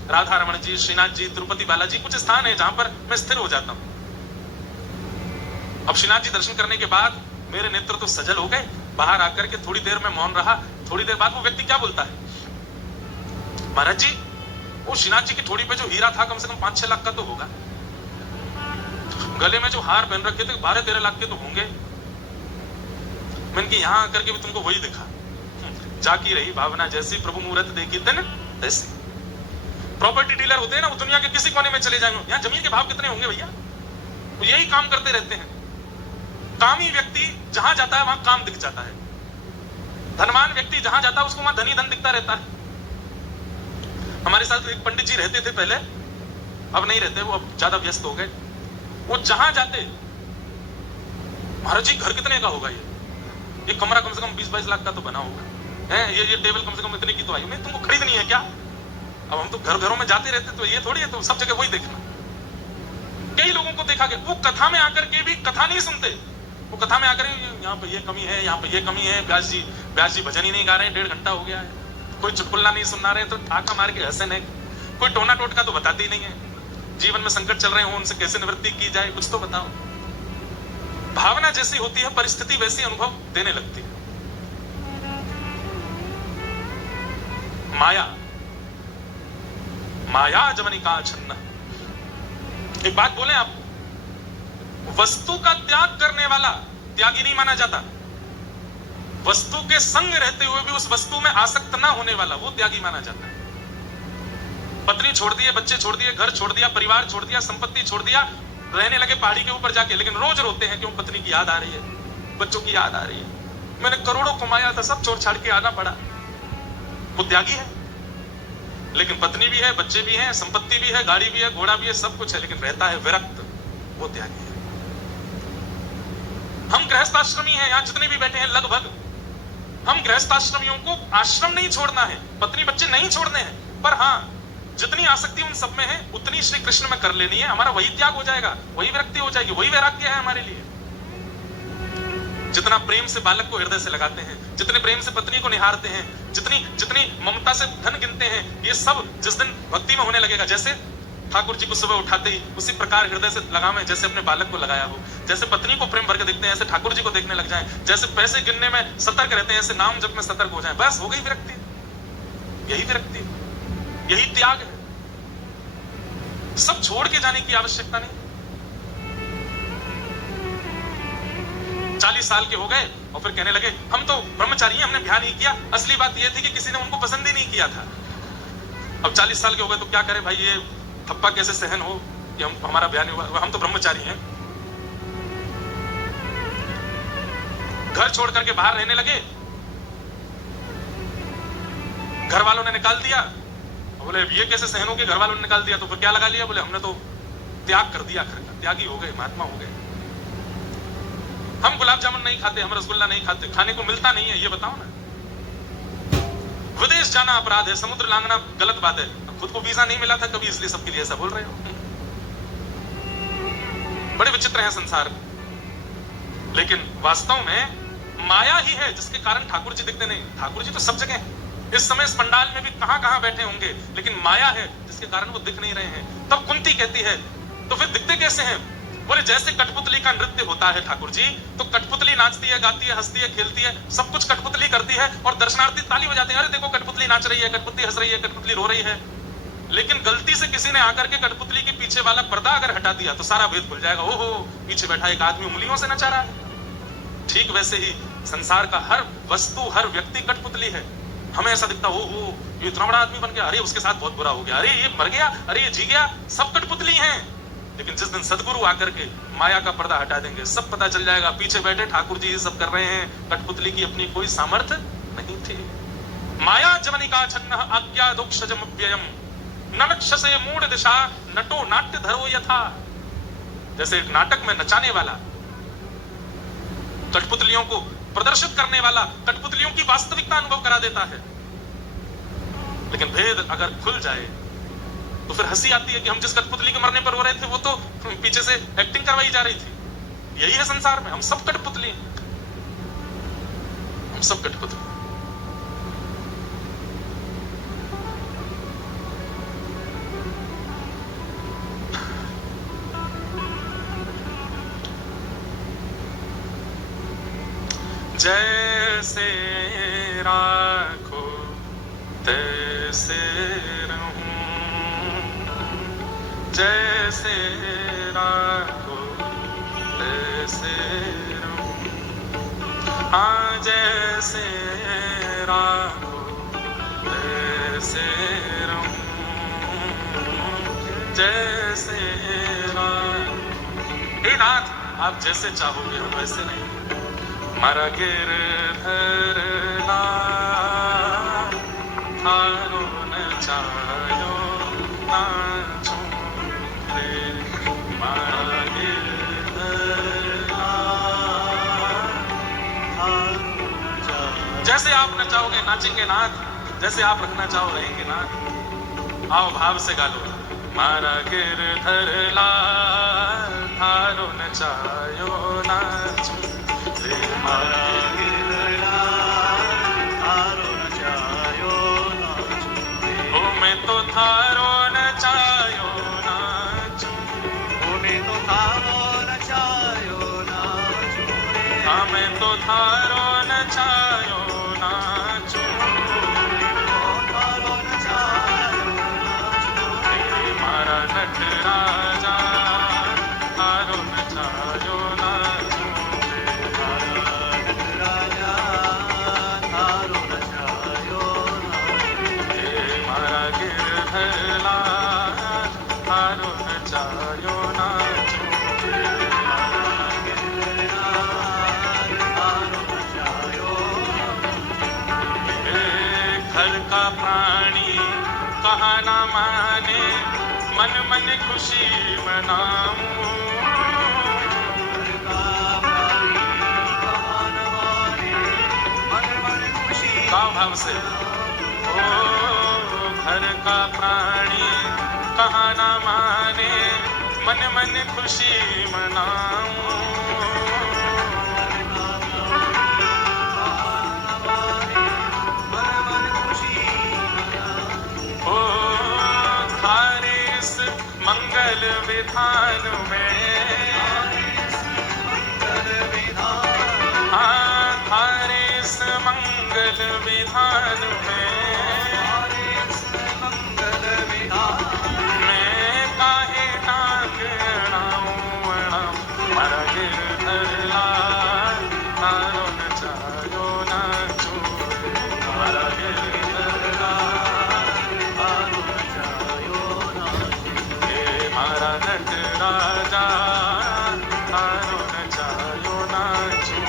राधा रमण जी, श्रीनाथ जी, तिरुपति बालाजी कुछ स्थान है जहां पर मैं स्थिर हो जाता हूं। अब श्रीनाथ जी दर्शन करने के बाद मेरे नेत्र तो सजल हो गए। बाहर आकर के थोड़ी देर में मौन रहा। थोड़ी देर बाद वो व्यक्ति क्या बोलता है, महाराज जी, वो श्रीनाथ जी की ठोड़ी पे जो हीरा था कम से कम 5-6 लाख का तो होगा, गले में जो हार पहन रखे थे 12-13 लाख के तो होंगे। मैंने कि यहां आकर के भी तुमको वही दिखा। जाकी रही भावना जैसी, प्रभु मुहूर्त देखी तन ऐसी। प्रॉपर्टी डीलर होते हैं ना, वो दुनिया के किसी कोने में चले जाएंगे, यहाँ जमीन के भाव कितने होंगे भैया, वो यही काम करते रहते हैं। कामी व्यक्ति जहां जाता है वहां काम दिख जाता है, धनवान व्यक्ति जहां जाता है उसको वहां धनी धन दिखता रहता है। हमारे साथ एक पंडित जी रहते थे पहले, अब नहीं रहते, वो अब ज्यादा व्यस्त हो गए। वो जहां जाते, महाराज जी घर कितने का होगा, ये कमरा कम से कम 20-22 लाख का तो बना होगा है, ये टेबल कम से कम इतने की तो आई, नहीं तुमको खरीदनी है क्या? अब हम तो घरों में जाते रहते, तो ये थोड़ी है तो सब जगह वही देखना। कई लोगों को देखा गया, वो कथा में आकर के भी कथा नहीं सुनते। वो कथा में आकर यहाँ पे ये कमी है, यहाँ पे ये कमी है, व्यास जी भजन ही नहीं गा रहे हैं, 1.5 घंटा हो गया है, कोई चुटकुल्ला नहीं सुना रहे तो ठाका मार के हंसे नहीं, कोई टोना टोटका तो बताते ही नहीं है। जीवन में संकट चल रहे हो, उनसे कैसे निवृत्ति की जाए कुछ तो बताओ। भावना जैसी होती है, परिस्थिति वैसी अनुभव देने लगती है। माया जवनिका छन्न। एक बात बोले आप, वस्तु का त्याग करने वाला त्यागी नहीं माना जाता। वस्तु के संग रहते हुए भी उस वस्तु में आसक्त ना होने वाला वो त्यागी माना जाता है। पत्नी छोड़ दिए, बच्चे छोड़ दिए, घर छोड़ दिया, परिवार छोड़ दिया, संपत्ति छोड़ दिया, रहने लगे पहाड़ी के ऊपर जाके, लेकिन रोज रोते हैं क्यों? पत्नी की याद आ रही है, बच्चों की याद आ रही है, मैंने करोड़ों कमाया था, सब छोड़ छाड़ के आना पड़ा। वो त्यागी है, लेकिन पत्नी भी है, बच्चे भी हैं, संपत्ति भी है, गाड़ी भी है, घोड़ा भी है, सब कुछ है, लेकिन रहता है विरक्त, वो त्यागी है। हम गृहस्थाश्रमी हैं, यहां जितने भी बैठे हैं लगभग, हम गृहस्थाश्रमियों को आश्रम नहीं छोड़ना है, पत्नी बच्चे नहीं छोड़ने हैं, पर हाँ जितनी आसक्ति उन सब में है उतनी श्री कृष्ण में कर लेनी है। हमारा वही त्याग हो जाएगा, वही विरक्ति हो जाएगी, वही वैराग्य है हमारे लिए। जितना प्रेम से बालक को हृदय से लगाते हैं, जितने प्रेम से पत्नी को निहारते हैं, जितनी ममता से धन गिनते हैं, ये सब जिस दिन भक्ति में होने लगेगा, जैसे ठाकुर जी को सुबह उठाते ही उसी प्रकार हृदय से लगावे जैसे अपने बालक को लगाया हो, जैसे पत्नी को प्रेम भर के देखते हैं ऐसे ठाकुर जी को देखने लग जाएं, जैसे पैसे गिनने में सतर्क रहते हैं ऐसे नाम जप में सतर्क हो जाएं, बस हो गई विरक्ति। यही विरक्ति, यही त्याग है। सब छोड़ के जाने की आवश्यकता नहीं। 40 साल के हो गए और फिर कहने लगे हम तो ब्रह्मचारी हैं, हमने ध्यान नहीं किया। असली बात यह थी कि किसी ने उनको पसंद ही नहीं किया था। अब 40 साल के हो गए तो क्या करें भाई, ये थप्पा कैसे सहन हो कि हमारा ब्याह नहीं हुआ, हम तो ब्रह्मचारी हैं। घर छोड़ करके बाहर रहने लगे, घर वालों ने निकाल दिया। बोले ये कैसे सहन हो, के घर वालों ने निकाल दिया, तो फिर क्या लगा लिया, बोले हमने तो त्याग कर दिया, आखिर का त्यागी हो गए, महात्मा हो गए। हम गुलाब जामुन नहीं खाते, हम रसगुल्ला नहीं खाते, खाने को मिलता नहीं है, ये बताओ ना। विदेश जाना अपराध है, समुद्र लांघना गलत बात है, खुद को वीजा नहीं मिला था कभी, इसलिए सबके लिए ऐसा बोल रहे हो। बड़े विचित्र है संसार, लेकिन वास्तव में माया ही है जिसके कारण ठाकुर जी दिखते नहीं। ठाकुर जी तो सब जगह हैं, इस समय इस पंडाल में भी कहां बैठे होंगे, लेकिन माया है जिसके कारण वो दिख नहीं रहे हैं। तब कुंती कहती है तो फिर दिखते कैसे हैं? बोले जैसे कठपुतली का नृत्य होता है ठाकुर जी, तो कठपुतली नाचती है, गाती है, हंसती है, खेलती है, सब कुछ कठपुतली करती है और दर्शनार्थी ताली बजाते हैं, अरे देखो कठपुतली नाच रही है, कठपुतली हंस रही है, कठपुतली रो रही है। लेकिन गलती से किसी ने आकर के कठपुतली के पीछे वाला पर्दा अगर हटा दिया तो सारा भेद खुल जाएगा। ओहो, पीछे बैठा एक आदमी उंगलियों से नचा रहा है। ठीक वैसे ही संसार का हर वस्तु, हर व्यक्ति कठपुतली है। हमें ऐसा दिखता, ओहो ये इतना बड़ा आदमी बन गया, अरे उसके साथ बहुत बुरा हो गया, अरे ये मर गया, अरे ये जी गया, सब कठपुतली हैं। लेकिन जिस दिन सदगुरु आकर के माया का पर्दा हटा देंगे, सब पता चल जाएगा पीछे बैठे ठाकुर जी सब कर रहे हैं, कठपुतली की अपनी कोई सामर्थ्य नहीं थी। माया जवनिका छन्न आज्ञा दोक्षजम व्ययम ननक्षसे मूढ़ दिशा नटो नाट्य धरो यथा। जैसे एक नाटक में नचाने वाला, कठपुतलियों को प्रदर्शित करने वाला कठपुतलियों की वास्तविकता अनुभव करा देता है, लेकिन भेद अगर खुल जाए तो फिर हंसी आती है कि हम जिस कठपुतली के मरने पर रो रहे थे वो तो पीछे से एक्टिंग करवाई जा रही थी। यही है संसार में, हम सब कठपुतली, हम सब कठपुतली। जैसे राखो तैसे रहूं, जैसे राखो तैसे रहूं, हाँ जैसे राखो तैसे रहूं, जैसे राखो। हे नाथ, आप जैसे चाहोगे हम वैसे नहीं। मारा गिरधर लाल थारो नचायो नाचो रे, मारा गिरधर लाल थारो नचायो। जैसे आप नचाओगे नाचेंगे नाथ, जैसे आप रखना चाहो रहेंगे नाथ। आओ भाव से गा लो। मारा गिरधर लाल थारो नचायो नाचो, मारा गिरधर लाल थारो नचायो नाचो, ओ मैं तो थारो नचायो नाचो, ओ मैं तो थारो नचायो नाचो, हाँ मैं तो थारो नचायो नाचो, थारो नचायो नाचो, मारा नटराजा थारो नचायो नाचो, कहा ना माने मन मन खुशी मनाऊं, भाव से ओ घर का प्राणी कहा ना माने मन मन खुशी मनाऊं, मंगल विधान में, हाँ थारे इस मंगल विधान में, मैं काहे टांग अड़ाऊं, मारा गिरधर लाल थारो नचायो नाचो, मारा गिरधर लाल थारो नचायो नाचो, मारा नटराजा थारो नचायो नाचो,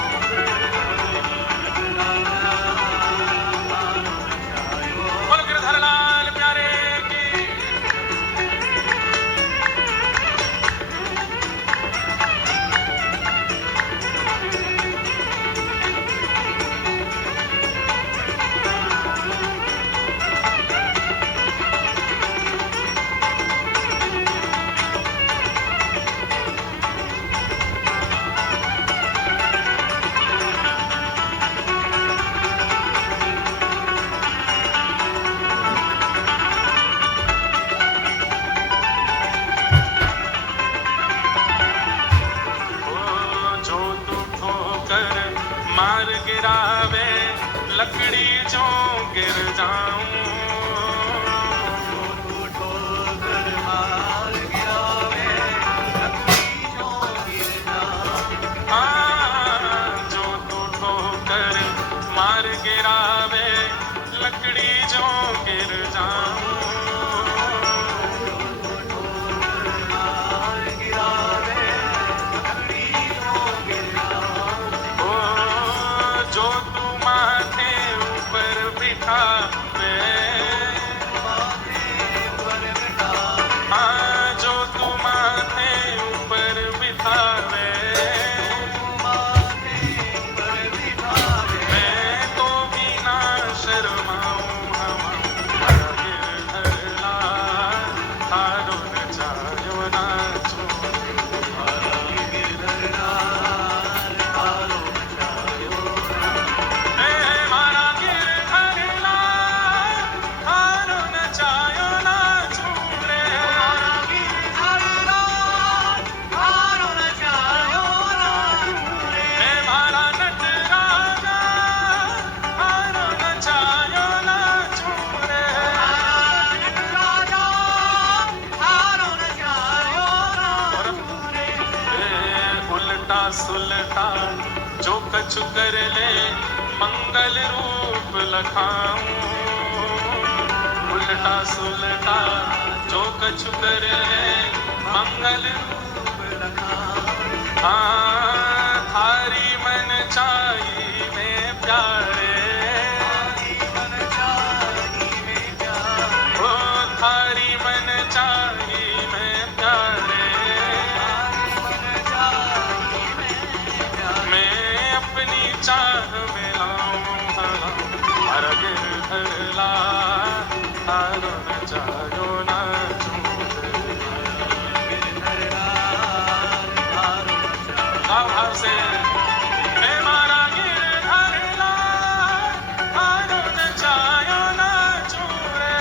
बोलो गिरधर लाल प्यारे की। उल्टा सुलटा जो कछु कर ले मंगल रूप लखाऊं, उल्टा सुलटा जो कछु कर ले मंगल रूप लखाऊं। हाँ थारी मन चाही में प्यारे, ओ थारी मन चाही में प्यारे, मैं अपनी चाह में लाऊं भला हर गिरधर लाल, थारो न चायो न भाव से मैं मारा गिरधर लाल, थारो न चायो न चूरे,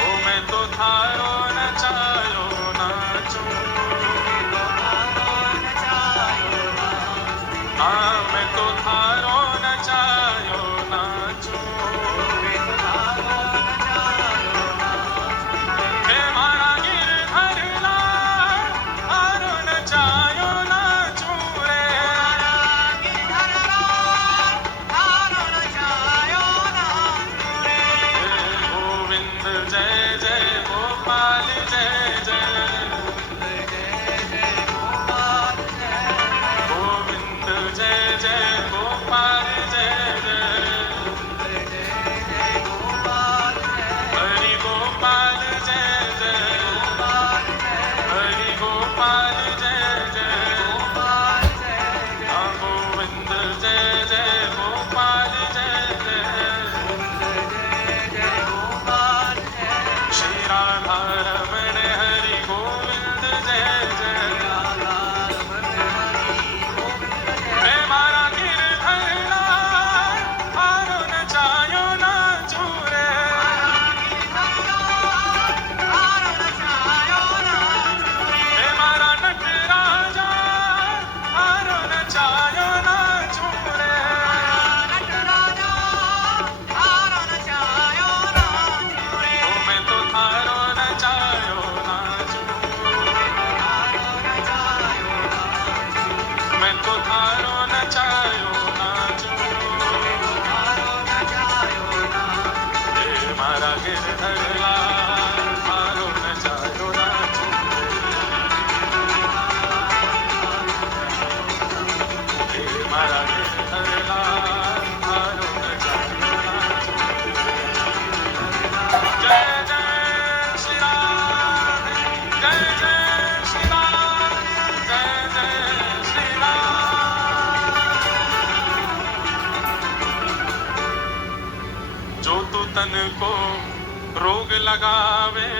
ओ मैं तो थारो न चायो न चूरे, हाँ मैं तो थारो न चायो न चूरे, मैं मारा गिरधर लाल, थारो न चायो न चूरे, गोविंद जय जय गोपाल जय जय, गोविंद जय जय गोपाल जय जय, हरि गोपाल जय जय, हरि गोपाल जय जय, हाँ गोविंद जय जय गोपाल जय जय, श्री राधा रमण हरि गोविंद जय जय, मैं मारा गिरधर लाल, थारो न चायो न चूरे, मैं मारा नटराजा, थारो न चायो न चूरे, ओ मैं तो थारो न चायो न चूरे, मैं तो थारो न चायो न चूरे, हे मारा गिरधर लाल, थारो न चायो न चूरे, हे मारा गिरधर लाल, थारो न चायो न चूरे। जय जय श्री राम, जय जय श्री राम, जय जय श्री राम। जो तू तन को रोग लगावे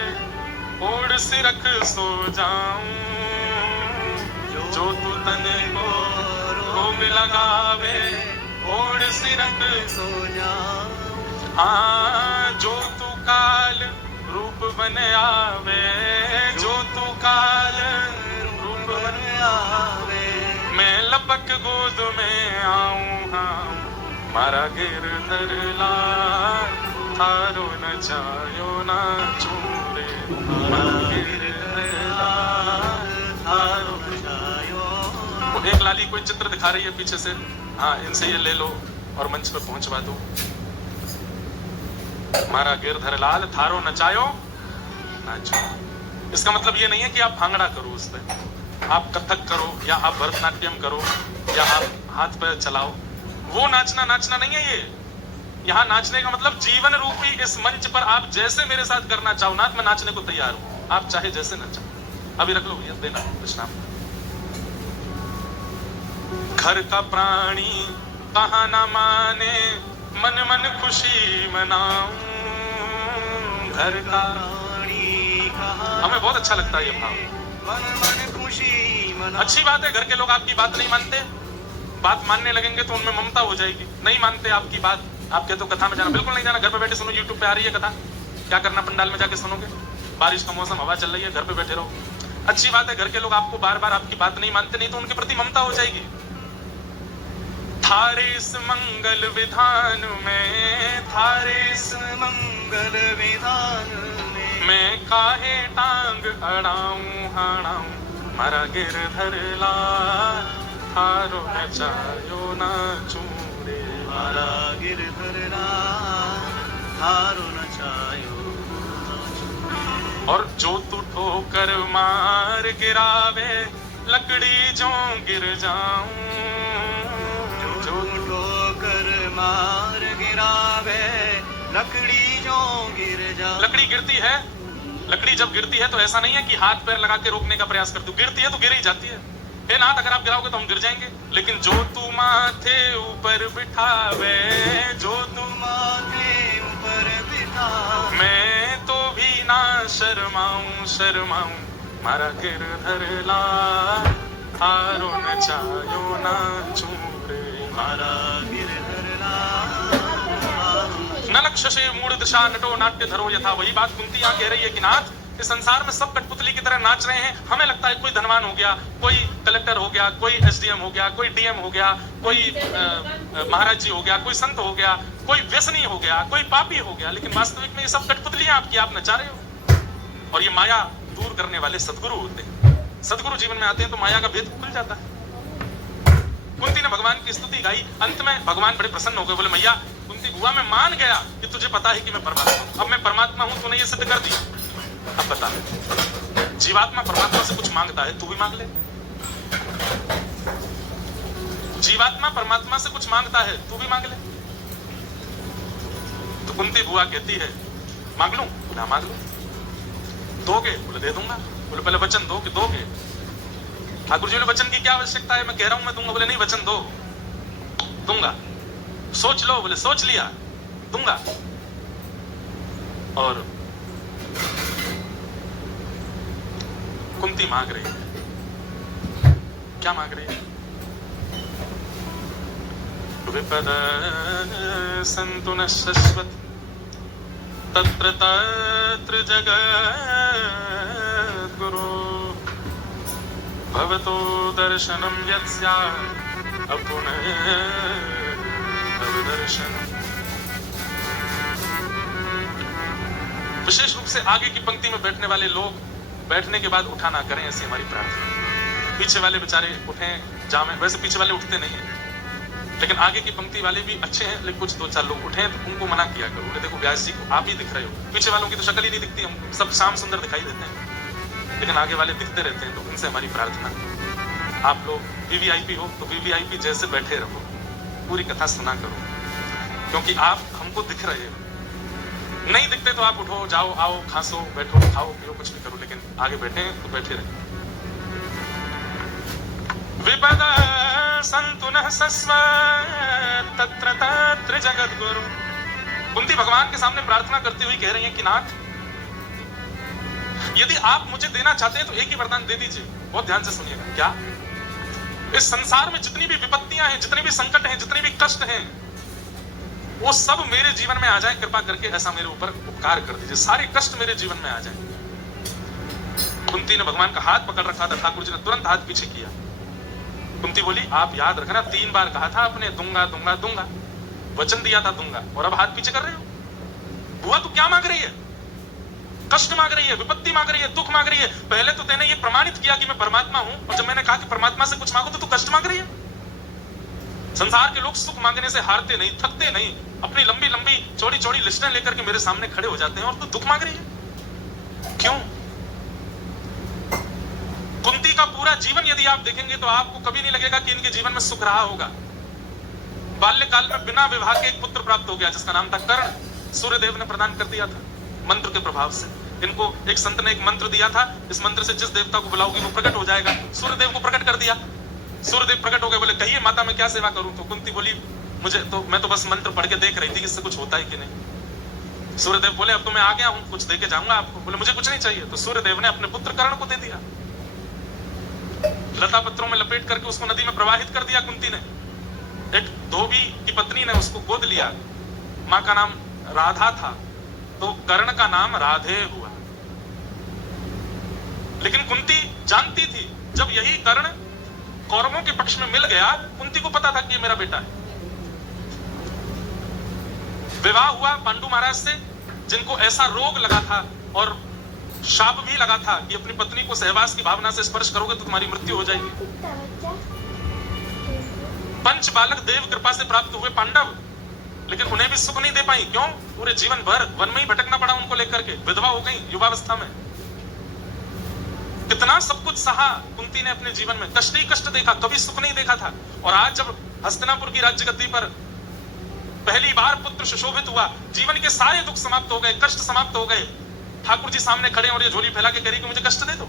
ओढ़ सिरख सो जाऊं, जो तू तन को रोग लगावे ओढ़ सिरख सो जाऊं, हाँ जो तू काल रूप बन आवे, जो तू काल रूप बन आवे, मैं लपक गोद में आऊं, हाँ मारा गिरधर लाल, थारो न चायो न चूरे, मारा गिरधर लाल, थारो न चायो। वो एक लाली कोई चित्र दिखा रही है पीछे से, हाँ इनसे ये ले लो और मंच पे पहुंचवा दो। मारा गिरधर लाल, थारो नचायो नाचो। इसका मतलब ये नहीं है कि आप भांगड़ा करो उस पे, आप कथक करो या आप भरतनाट्यम करो या आप हाथ पैर चलाओ, वो नाचना नहीं है ये। यहाँ नाचने का मतलब जीवन रूपी इस मंच पर आप जैसे मेरे साथ करना चाहो नाथ, मैं नाचने को तैयार हूं, आप चाहे जैसे नचाओ। अभी रख लो भैया, देना विश्राम। घर का प्राणी कहा ना माने, मन मन खुशी मनाऊं, घर का प्राणी कहा। हमें बहुत अच्छा लगता है ये भाव, मन मन खुशी मनाऊं। अच्छी बात है, घर के लोग आपकी बात नहीं मानते, बात मानने लगेंगे तो उनमें ममता हो जाएगी। नहीं मानते आपकी बात, आप कहते हो कथा में जाना, बिल्कुल नहीं जाना, घर पे बैठे सुनो, यूट्यूब पे आ रही है कथा, क्या करना पंडाल में जाके सुनोगे, बारिश का मौसम, हवा चल रही है, घर पे बैठे रहो। अच्छी बात है, घर के लोग आपको बार बार आपकी बात नहीं मानते, नहीं तो उनके प्रति ममता हो जाएगी। थारे इस मंगल विधान में, थारे इस मंगल विधान में मैं काहे टांग अड़ाऊं हाणाऊं मारा गिरधर लाल थारो नचायो नाचूं रे मारा गिरधर लाल थारो नचायो नाचूं। और जो तू ठोकर मार गिरावे लकड़ी जो गिर जाऊं जो ठोकर मार गिरावे लकड़ी जो गिर जा। लकड़ी गिरती है, लकड़ी जब गिरती है तो ऐसा नहीं है कि हाथ पैर लगा के रोकने का प्रयास करती, गिरती है तो गिर ही जाती है। हे नाथ, अगर आप गिराओगे तो हम गिर जाएंगे, लेकिन जो तू माथे ऊपर बिठावे, जो तू माथे ऊपर बिठा मैं तो भी ना शर्माऊं शर्माऊं मारा गिरधर लाल थारो नचायो नाचूं रे मारा गिरधर लाल न लक्ष्य मूढ़ दिशा नटो नाट्य धरो यथा। वही बात कुंती यहाँ कह रही है कि नाथ, इस संसार में सब कठपुतली की तरह नाच रहे हैं। हमें लगता है कोई धनवान हो गया, कोई कलेक्टर हो गया, कोई एसडीएम हो गया, कोई डीएम हो गया, कोई महाराज जी हो गया, कोई संत हो गया, कोई व्यसनी हो गया, कोई पापी हो गया, लेकिन वास्तविक में ये सब कठपुतलियां आपकी, आप नचा रहे हो। और ये माया दूर करने वाले सदगुरु होते हैं। सदगुरु जीवन में आते हैं तो माया का भेद खुल जाता है। कुंती ने भगवान की स्तुति गाई, अंत में भगवान बड़े प्रसन्न हो गए, बोले मैया कुंती बुआ, मैं मान गया कि तुझे पता है कि मैं परमात्मा हूं। अब मैं परमात्मा हूं, तूने ये सिद्ध कर दिया। अब बता, जीवात्मा परमात्मा से कुछ मांगता है, तू भी मांग ले। जीवात्मा परमात्मा से कुछ मांगता है, तू भी मांग ले। तो कुंती बुआ कहती है मांग लूं? बोले मांग लो। दोगे? बोले दे दूंगा। बोले पहले वचन दो कि दोगे। ठाकुर जी बोले वचन की क्या आवश्यकता है, मैं कह रहा हूं मैं दूंगा। बोले नहीं, वचन दो, दूंगा। सोच लो। बोले सोच लिया, दूंगा। और कुंती मांग रही है, क्या मांग रही है? विपद संतु न शश्वत तत्र तत्र जगद्गुरु भवतो दर्शनम यत्स्या अपुनः दर्शन। विशेष रूप से आगे की पंक्ति में बैठने वाले लोग बैठने के बाद उठा ना करें, ऐसी हमारी प्रार्थना। पीछे वाले बेचारे उठें जामें, वैसे पीछे वाले उठते नहीं हैं, लेकिन आगे की पंक्ति वाले भी अच्छे हैं, लेकिन कुछ दो चार लोग उठे तो उनको मना किया करो। उन्हें देखो व्यास जी को आप ही दिख रहे हो, पीछे वालों की तो शक्ल ही नहीं दिखती, हम सब शाम सुंदर दिखाई देते हैं, लेकिन आगे वाले दिखते रहते हैं। तो उनसे हमारी प्रार्थना, आप लोग वीवीआईपी हो तो वीवीआईपी जैसे बैठे रहो, पूरी कथा सुना करो, क्योंकि आप हमको दिख रहे हो। नहीं दिखते तो आप उठो, जाओ, आओ, खांसो, बैठो, खाओ, पियो, कुछ भी करो, लेकिन आगे बैठे हैं तो बैठे रहे। विपद संतु न शश्व तत्र तत्र जगद्गुरु। कुंती भगवान के सामने प्रार्थना करती हुई कह रही हैं कि नाथ, यदि आप मुझे देना चाहते हैं तो एक ही वरदान दे दीजिए। बहुत ध्यान से सुनिएगा। क्या? इस संसार में जितनी भी विपत्तियां हैं, जितने भी संकट हैं, जितने भी कष्ट हैं, वो सब मेरे जीवन में आ जाए, कृपा करके ऐसा मेरे ऊपर उपकार कर दीजिए, सारे कष्ट मेरे जीवन में आ जाए। कुंती ने भगवान का हाथ पकड़ रखा था, ठाकुर जी ने तुरंत हाथ पीछे किया। कुंती बोली आप याद रखना, 3 बार कहा था आपने दूंगा दूंगा दूंगा, वचन दिया था दूंगा, और अब हाथ पीछे कर रहे हो। बुआ तू क्या मांग रही है? कष्ट मांग रही है, विपत्ति मांग रही है, दुख मांग रही है। पहले तो तेने ये प्रमाणित किया कि मैं परमात्मा हूं, और जब मैंने कहा कि परमात्मा से कुछ मांगो तो तू कष्ट मांग रही है। संसार के लोग सुख मांगने से हारते नहीं, थकते नहीं, अपनी लंबी लंबी चौड़ी चौड़ी लिस्टें लेकर के मेरे सामने खड़े हो जाते हैं, और तू दुख मांग रही है। क्यों? कुंती का पूरा जीवन यदि आप देखेंगे तो आपको कभी नहीं लगेगा कि इनके जीवन में सुख रहा होगा। बाल्यकाल में बिना विवाह के एक पुत्र प्राप्त हो गया जिसका नाम था कर्ण। सूर्यदेव ने प्रदान कर दिया था मंत्र के प्रभाव से। इनको एक संत ने एक मंत्र दिया था, इस मंत्र से जिस देवता को बुलाओगी वो प्रकट हो जाएगा। सूर्यदेव को प्रकट कर दिया, सूर्यदेव प्रकट हो गए। बोले कहिए माता मैं क्या सेवा करूं? तो कुंती बोली मैं तो बस मंत्र पढ़ के देख रही थी कि इससे कुछ होता है कि नहीं। सूर्यदेव बोले अब तो मैं आ गया हूं, कुछ दे के जाऊंगा आपको। बोले मुझे कुछ नहीं चाहिए। तो सूर्यदेव ने अपने पुत्र कर्ण को दे दिया, लता पत्रों में लपेट करके उसको नदी में प्रवाहित कर दिया। कुंती ने, एक धोबी की पत्नी ने उसको गोद लिया। मां का नाम राधा था तो कर्ण का नाम राधे हुआ। लेकिन कुंती जानती थी जब यही कर्ण कौरवों के पक्ष में मिल गया, कुंती को पता था कि ये मेरा बेटा है। विवाह हुआ पांडु महाराज से, जिनको ऐसा रोग लगा था और शाप भी लगा था कि अपनी पत्नी को सहवास की भावना से स्पर्श करोगे तो तुम्हारी मृत्यु हो जाएगी। पंच बालक देव कृपा से प्राप्त हुए पांडव, लेकिन उन्हें भी सुख नहीं दे पाई। क्यों? पूरे जीवन भर वन में ही भटकना पड़ा उनको लेकर के, विधवा हो गई युवावस्था में। कितना सब कुछ सहा कुंती ने अपने जीवन में, कष्ट ही कष्ट देखा, कभी सुख नहीं देखा था। और आज जब हस्तिनापुर की राज्य गद्दी पर पहली बार पुत्र सुशोभित हुआ, जीवन के सारे दुख समाप्त हो गए, कष्ट समाप्त हो गए, ठाकुर जी सामने खड़े और ये झोली फैला के कह रही कि मुझे कष्ट दे दो।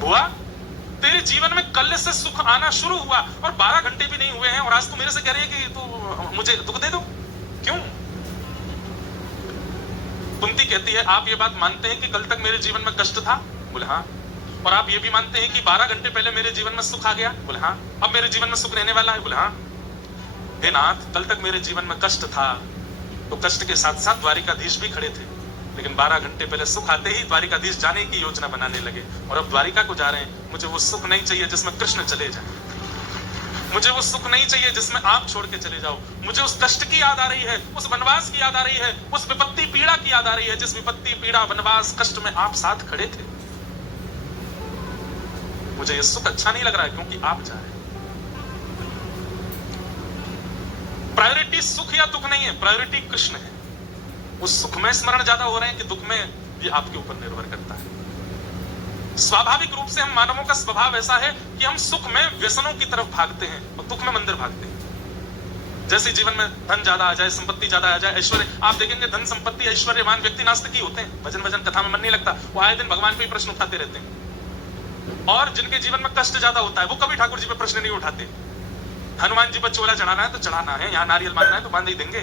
बुआ, तेरे जीवन में कल से सुख आना शुरू हुआ और 12 घंटे भी नहीं हुए हैं और आज तू मेरे से कह रही है कि तू मुझे दुख दे दो। क्यों? कुंती कहती है, आप ये बात मानते हैं कि कल तक मेरे जीवन में कष्ट था? बोले हाँ। और आप ये भी मानते हैं कि 12 घंटे पहले मेरे जीवन में सुख आ गया? बोले हाँ। अब मेरे जीवन में सुख रहने वाला है? बोले हाँ। हे नाथ, कल तक मेरे जीवन में कष्ट था तो कष्ट के साथ साथ द्वारिकाधीश भी खड़े थे, लेकिन 12 घंटे पहले सुख आते ही द्वारिकाधीश जाने की योजना बनाने लगे और अब द्वारिका को जा रहे हैं। मुझे वो सुख नहीं चाहिए जिसमें कृष्ण चले जाए, मुझे वो सुख नहीं चाहिए जिसमें आप छोड़ के चले जाओ। मुझे उस कष्ट की याद आ रही है, उस वनवास की याद आ रही है, उस विपत्ति पीड़ा की याद आ रही है जिस विपत्ति पीड़ा वनवास कष्ट में आप साथ खड़े थे। मुझे ये सुख अच्छा नहीं लग रहा है क्योंकि आप जा रहे हैं। प्रायोरिटी सुख या दुख नहीं है, प्रायोरिटी कृष्ण है। उस सुख में स्मरण ज्यादा हो रहे हैं कि दुख में, ये आपके ऊपर निर्भर करता है। स्वाभाविक रूप से हम मानवों का स्वभाव ऐसा है कि हम सुख में व्यसनों की तरफ भागते हैं और दुख में मंदिर भागते हैं। जैसे जीवन में धन ज्यादा आ जाए, संपत्ति ज्यादा आ जाए, ऐश्वर्य, आप देखेंगे धन संपत्ति ऐश्वर्यवान व्यक्ति नास्तिक ही होते हैं, भजन कथा में मन नहीं लगता, वो आए दिन भगवान पे ही प्रश्न उठाते रहते हैं। और जिनके जीवन में कष्ट ज्यादा होता है वो कभी ठाकुर जी पे प्रश्न नहीं उठाते। हनुमान जी पर चोला चढ़ाना है तो चढ़ाना है, यहाँ नारियल बांधना है तो बांध ही देंगे,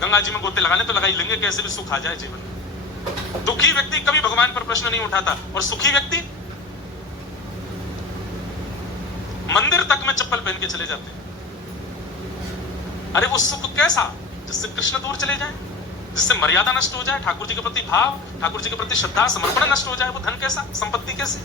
गंगा जी में गोते लगाने तो लगा ही लेंगे, कैसे भी सुख आ जाए जीवन में। दुखी व्यक्ति कभी भगवान पर प्रश्न नहीं उठाता और सुखी व्यक्ति मंदिर तक में चप्पल पहन के चले जाते हैं। अरे वो सुख कैसा? जिससे कृष्ण दूर चले जाए, जिससे मर्यादा नष्ट हो जाए, ठाकुर जी के प्रति भाव, ठाकुर जी के प्रति श्रद्धा समर्पण नष्ट हो जाए। वो धन कैसा, संपत्ति कैसे?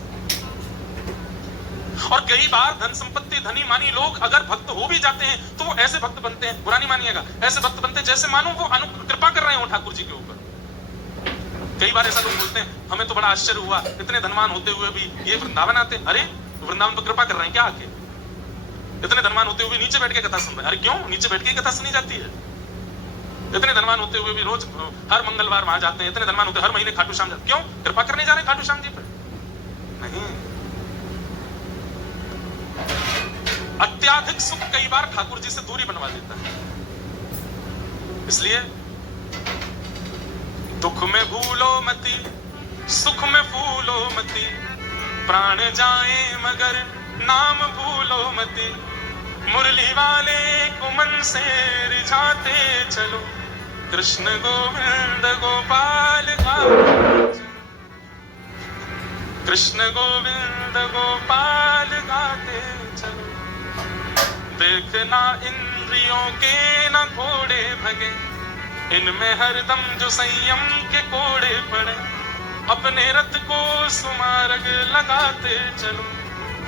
और कई बार धन संपत्ति धनी मानी लोग अगर भक्त हो भी जाते हैं तो वो ऐसे भक्त बनते हैं, बुरा नहीं मानिएगा, ऐसे भक्त बनते हैं जैसे मानो वो कृपा कर रहे हो ठाकुर जी के ऊपर। कई बार ऐसा लोग बोलते हैं, हमें तो बड़ा आश्चर्य हुआ, इतने धनवान होते हुए भी ये वृंदावन आते। अरे वृंदावन पर कृपा कर रहे हैं क्या आके? इतने धनवान होते हुए नीचे बैठ के कथा सुन रहे हैं। अरे क्यों? नीचे बैठ के कथा सुनी जाती है। इतने धनवान होते हुए भी रोज हर मंगलवार वहां जाते हैं, इतने धनवान होते हर महीने खाटू श्याम जाते। क्यों? कृपा करने जा रहे हैं खाटू श्याम जी पर? नहीं। अत्याधिक सुख कई बार ठाकुर जी से दूरी बनवा देता है। इसलिए दुख में भूलो मती, सुख में फूलो मती, प्राण जाए मगर नाम भूलो मती, मुरली वाले को मन से रिझाते चलो, कृष्ण गोविंद गोपाल गाते, कृष्ण गोविंद गोपाल गाते चलो। देखना इंद्रियों के न घोड़े भगे, इनमें हरदम जो संयम के कोड़े पड़े, अपने रथ को सुमार्ग लगाते चलो,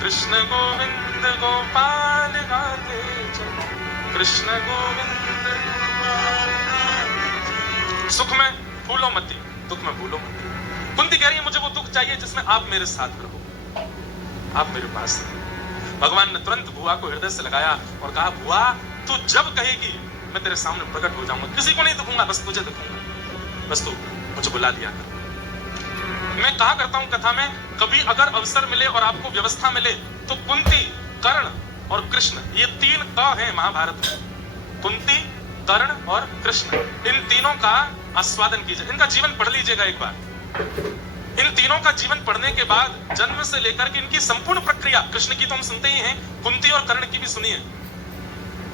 कृष्ण गोविंद गोपाल गाते चलो, कृष्ण गोविंद गोपाल गाते। सुख में फूलो मती, दुख में भूलो मती। कुंती कह रही है, मुझे वो दुख चाहिए जिसमें आप मेरे साथ रहो, आप मेरे पास रहो। भगवान ने तुरंत बुआ को हृदय से लगाया और कहा, बुआ तू जब कहेगी मैं तेरे सामने प्रकट हो जाऊंगा, किसी को नहीं दिखूंगा, बस तुझे दिखूंगा, बस तू मुझे बुला दिया कर। मैं कहा करता हूं कथा में, कभी अगर अवसर मिले और आपको व्यवस्था मिले तो कुंती, कर्ण और कृष्ण, ये 3 क हैं महाभारत में। कुंती, कर्ण और कृष्ण, इन तीनों का आस्वादन कीजिए, इनका जीवन पढ़ लीजिएगा एक बार। इन तीनों का जीवन पढ़ने के बाद जन्म से लेकर के इनकी संपूर्ण प्रक्रिया, कृष्ण की तो हम सुनते ही हैं, कुंती और कर्ण की भी सुनिए।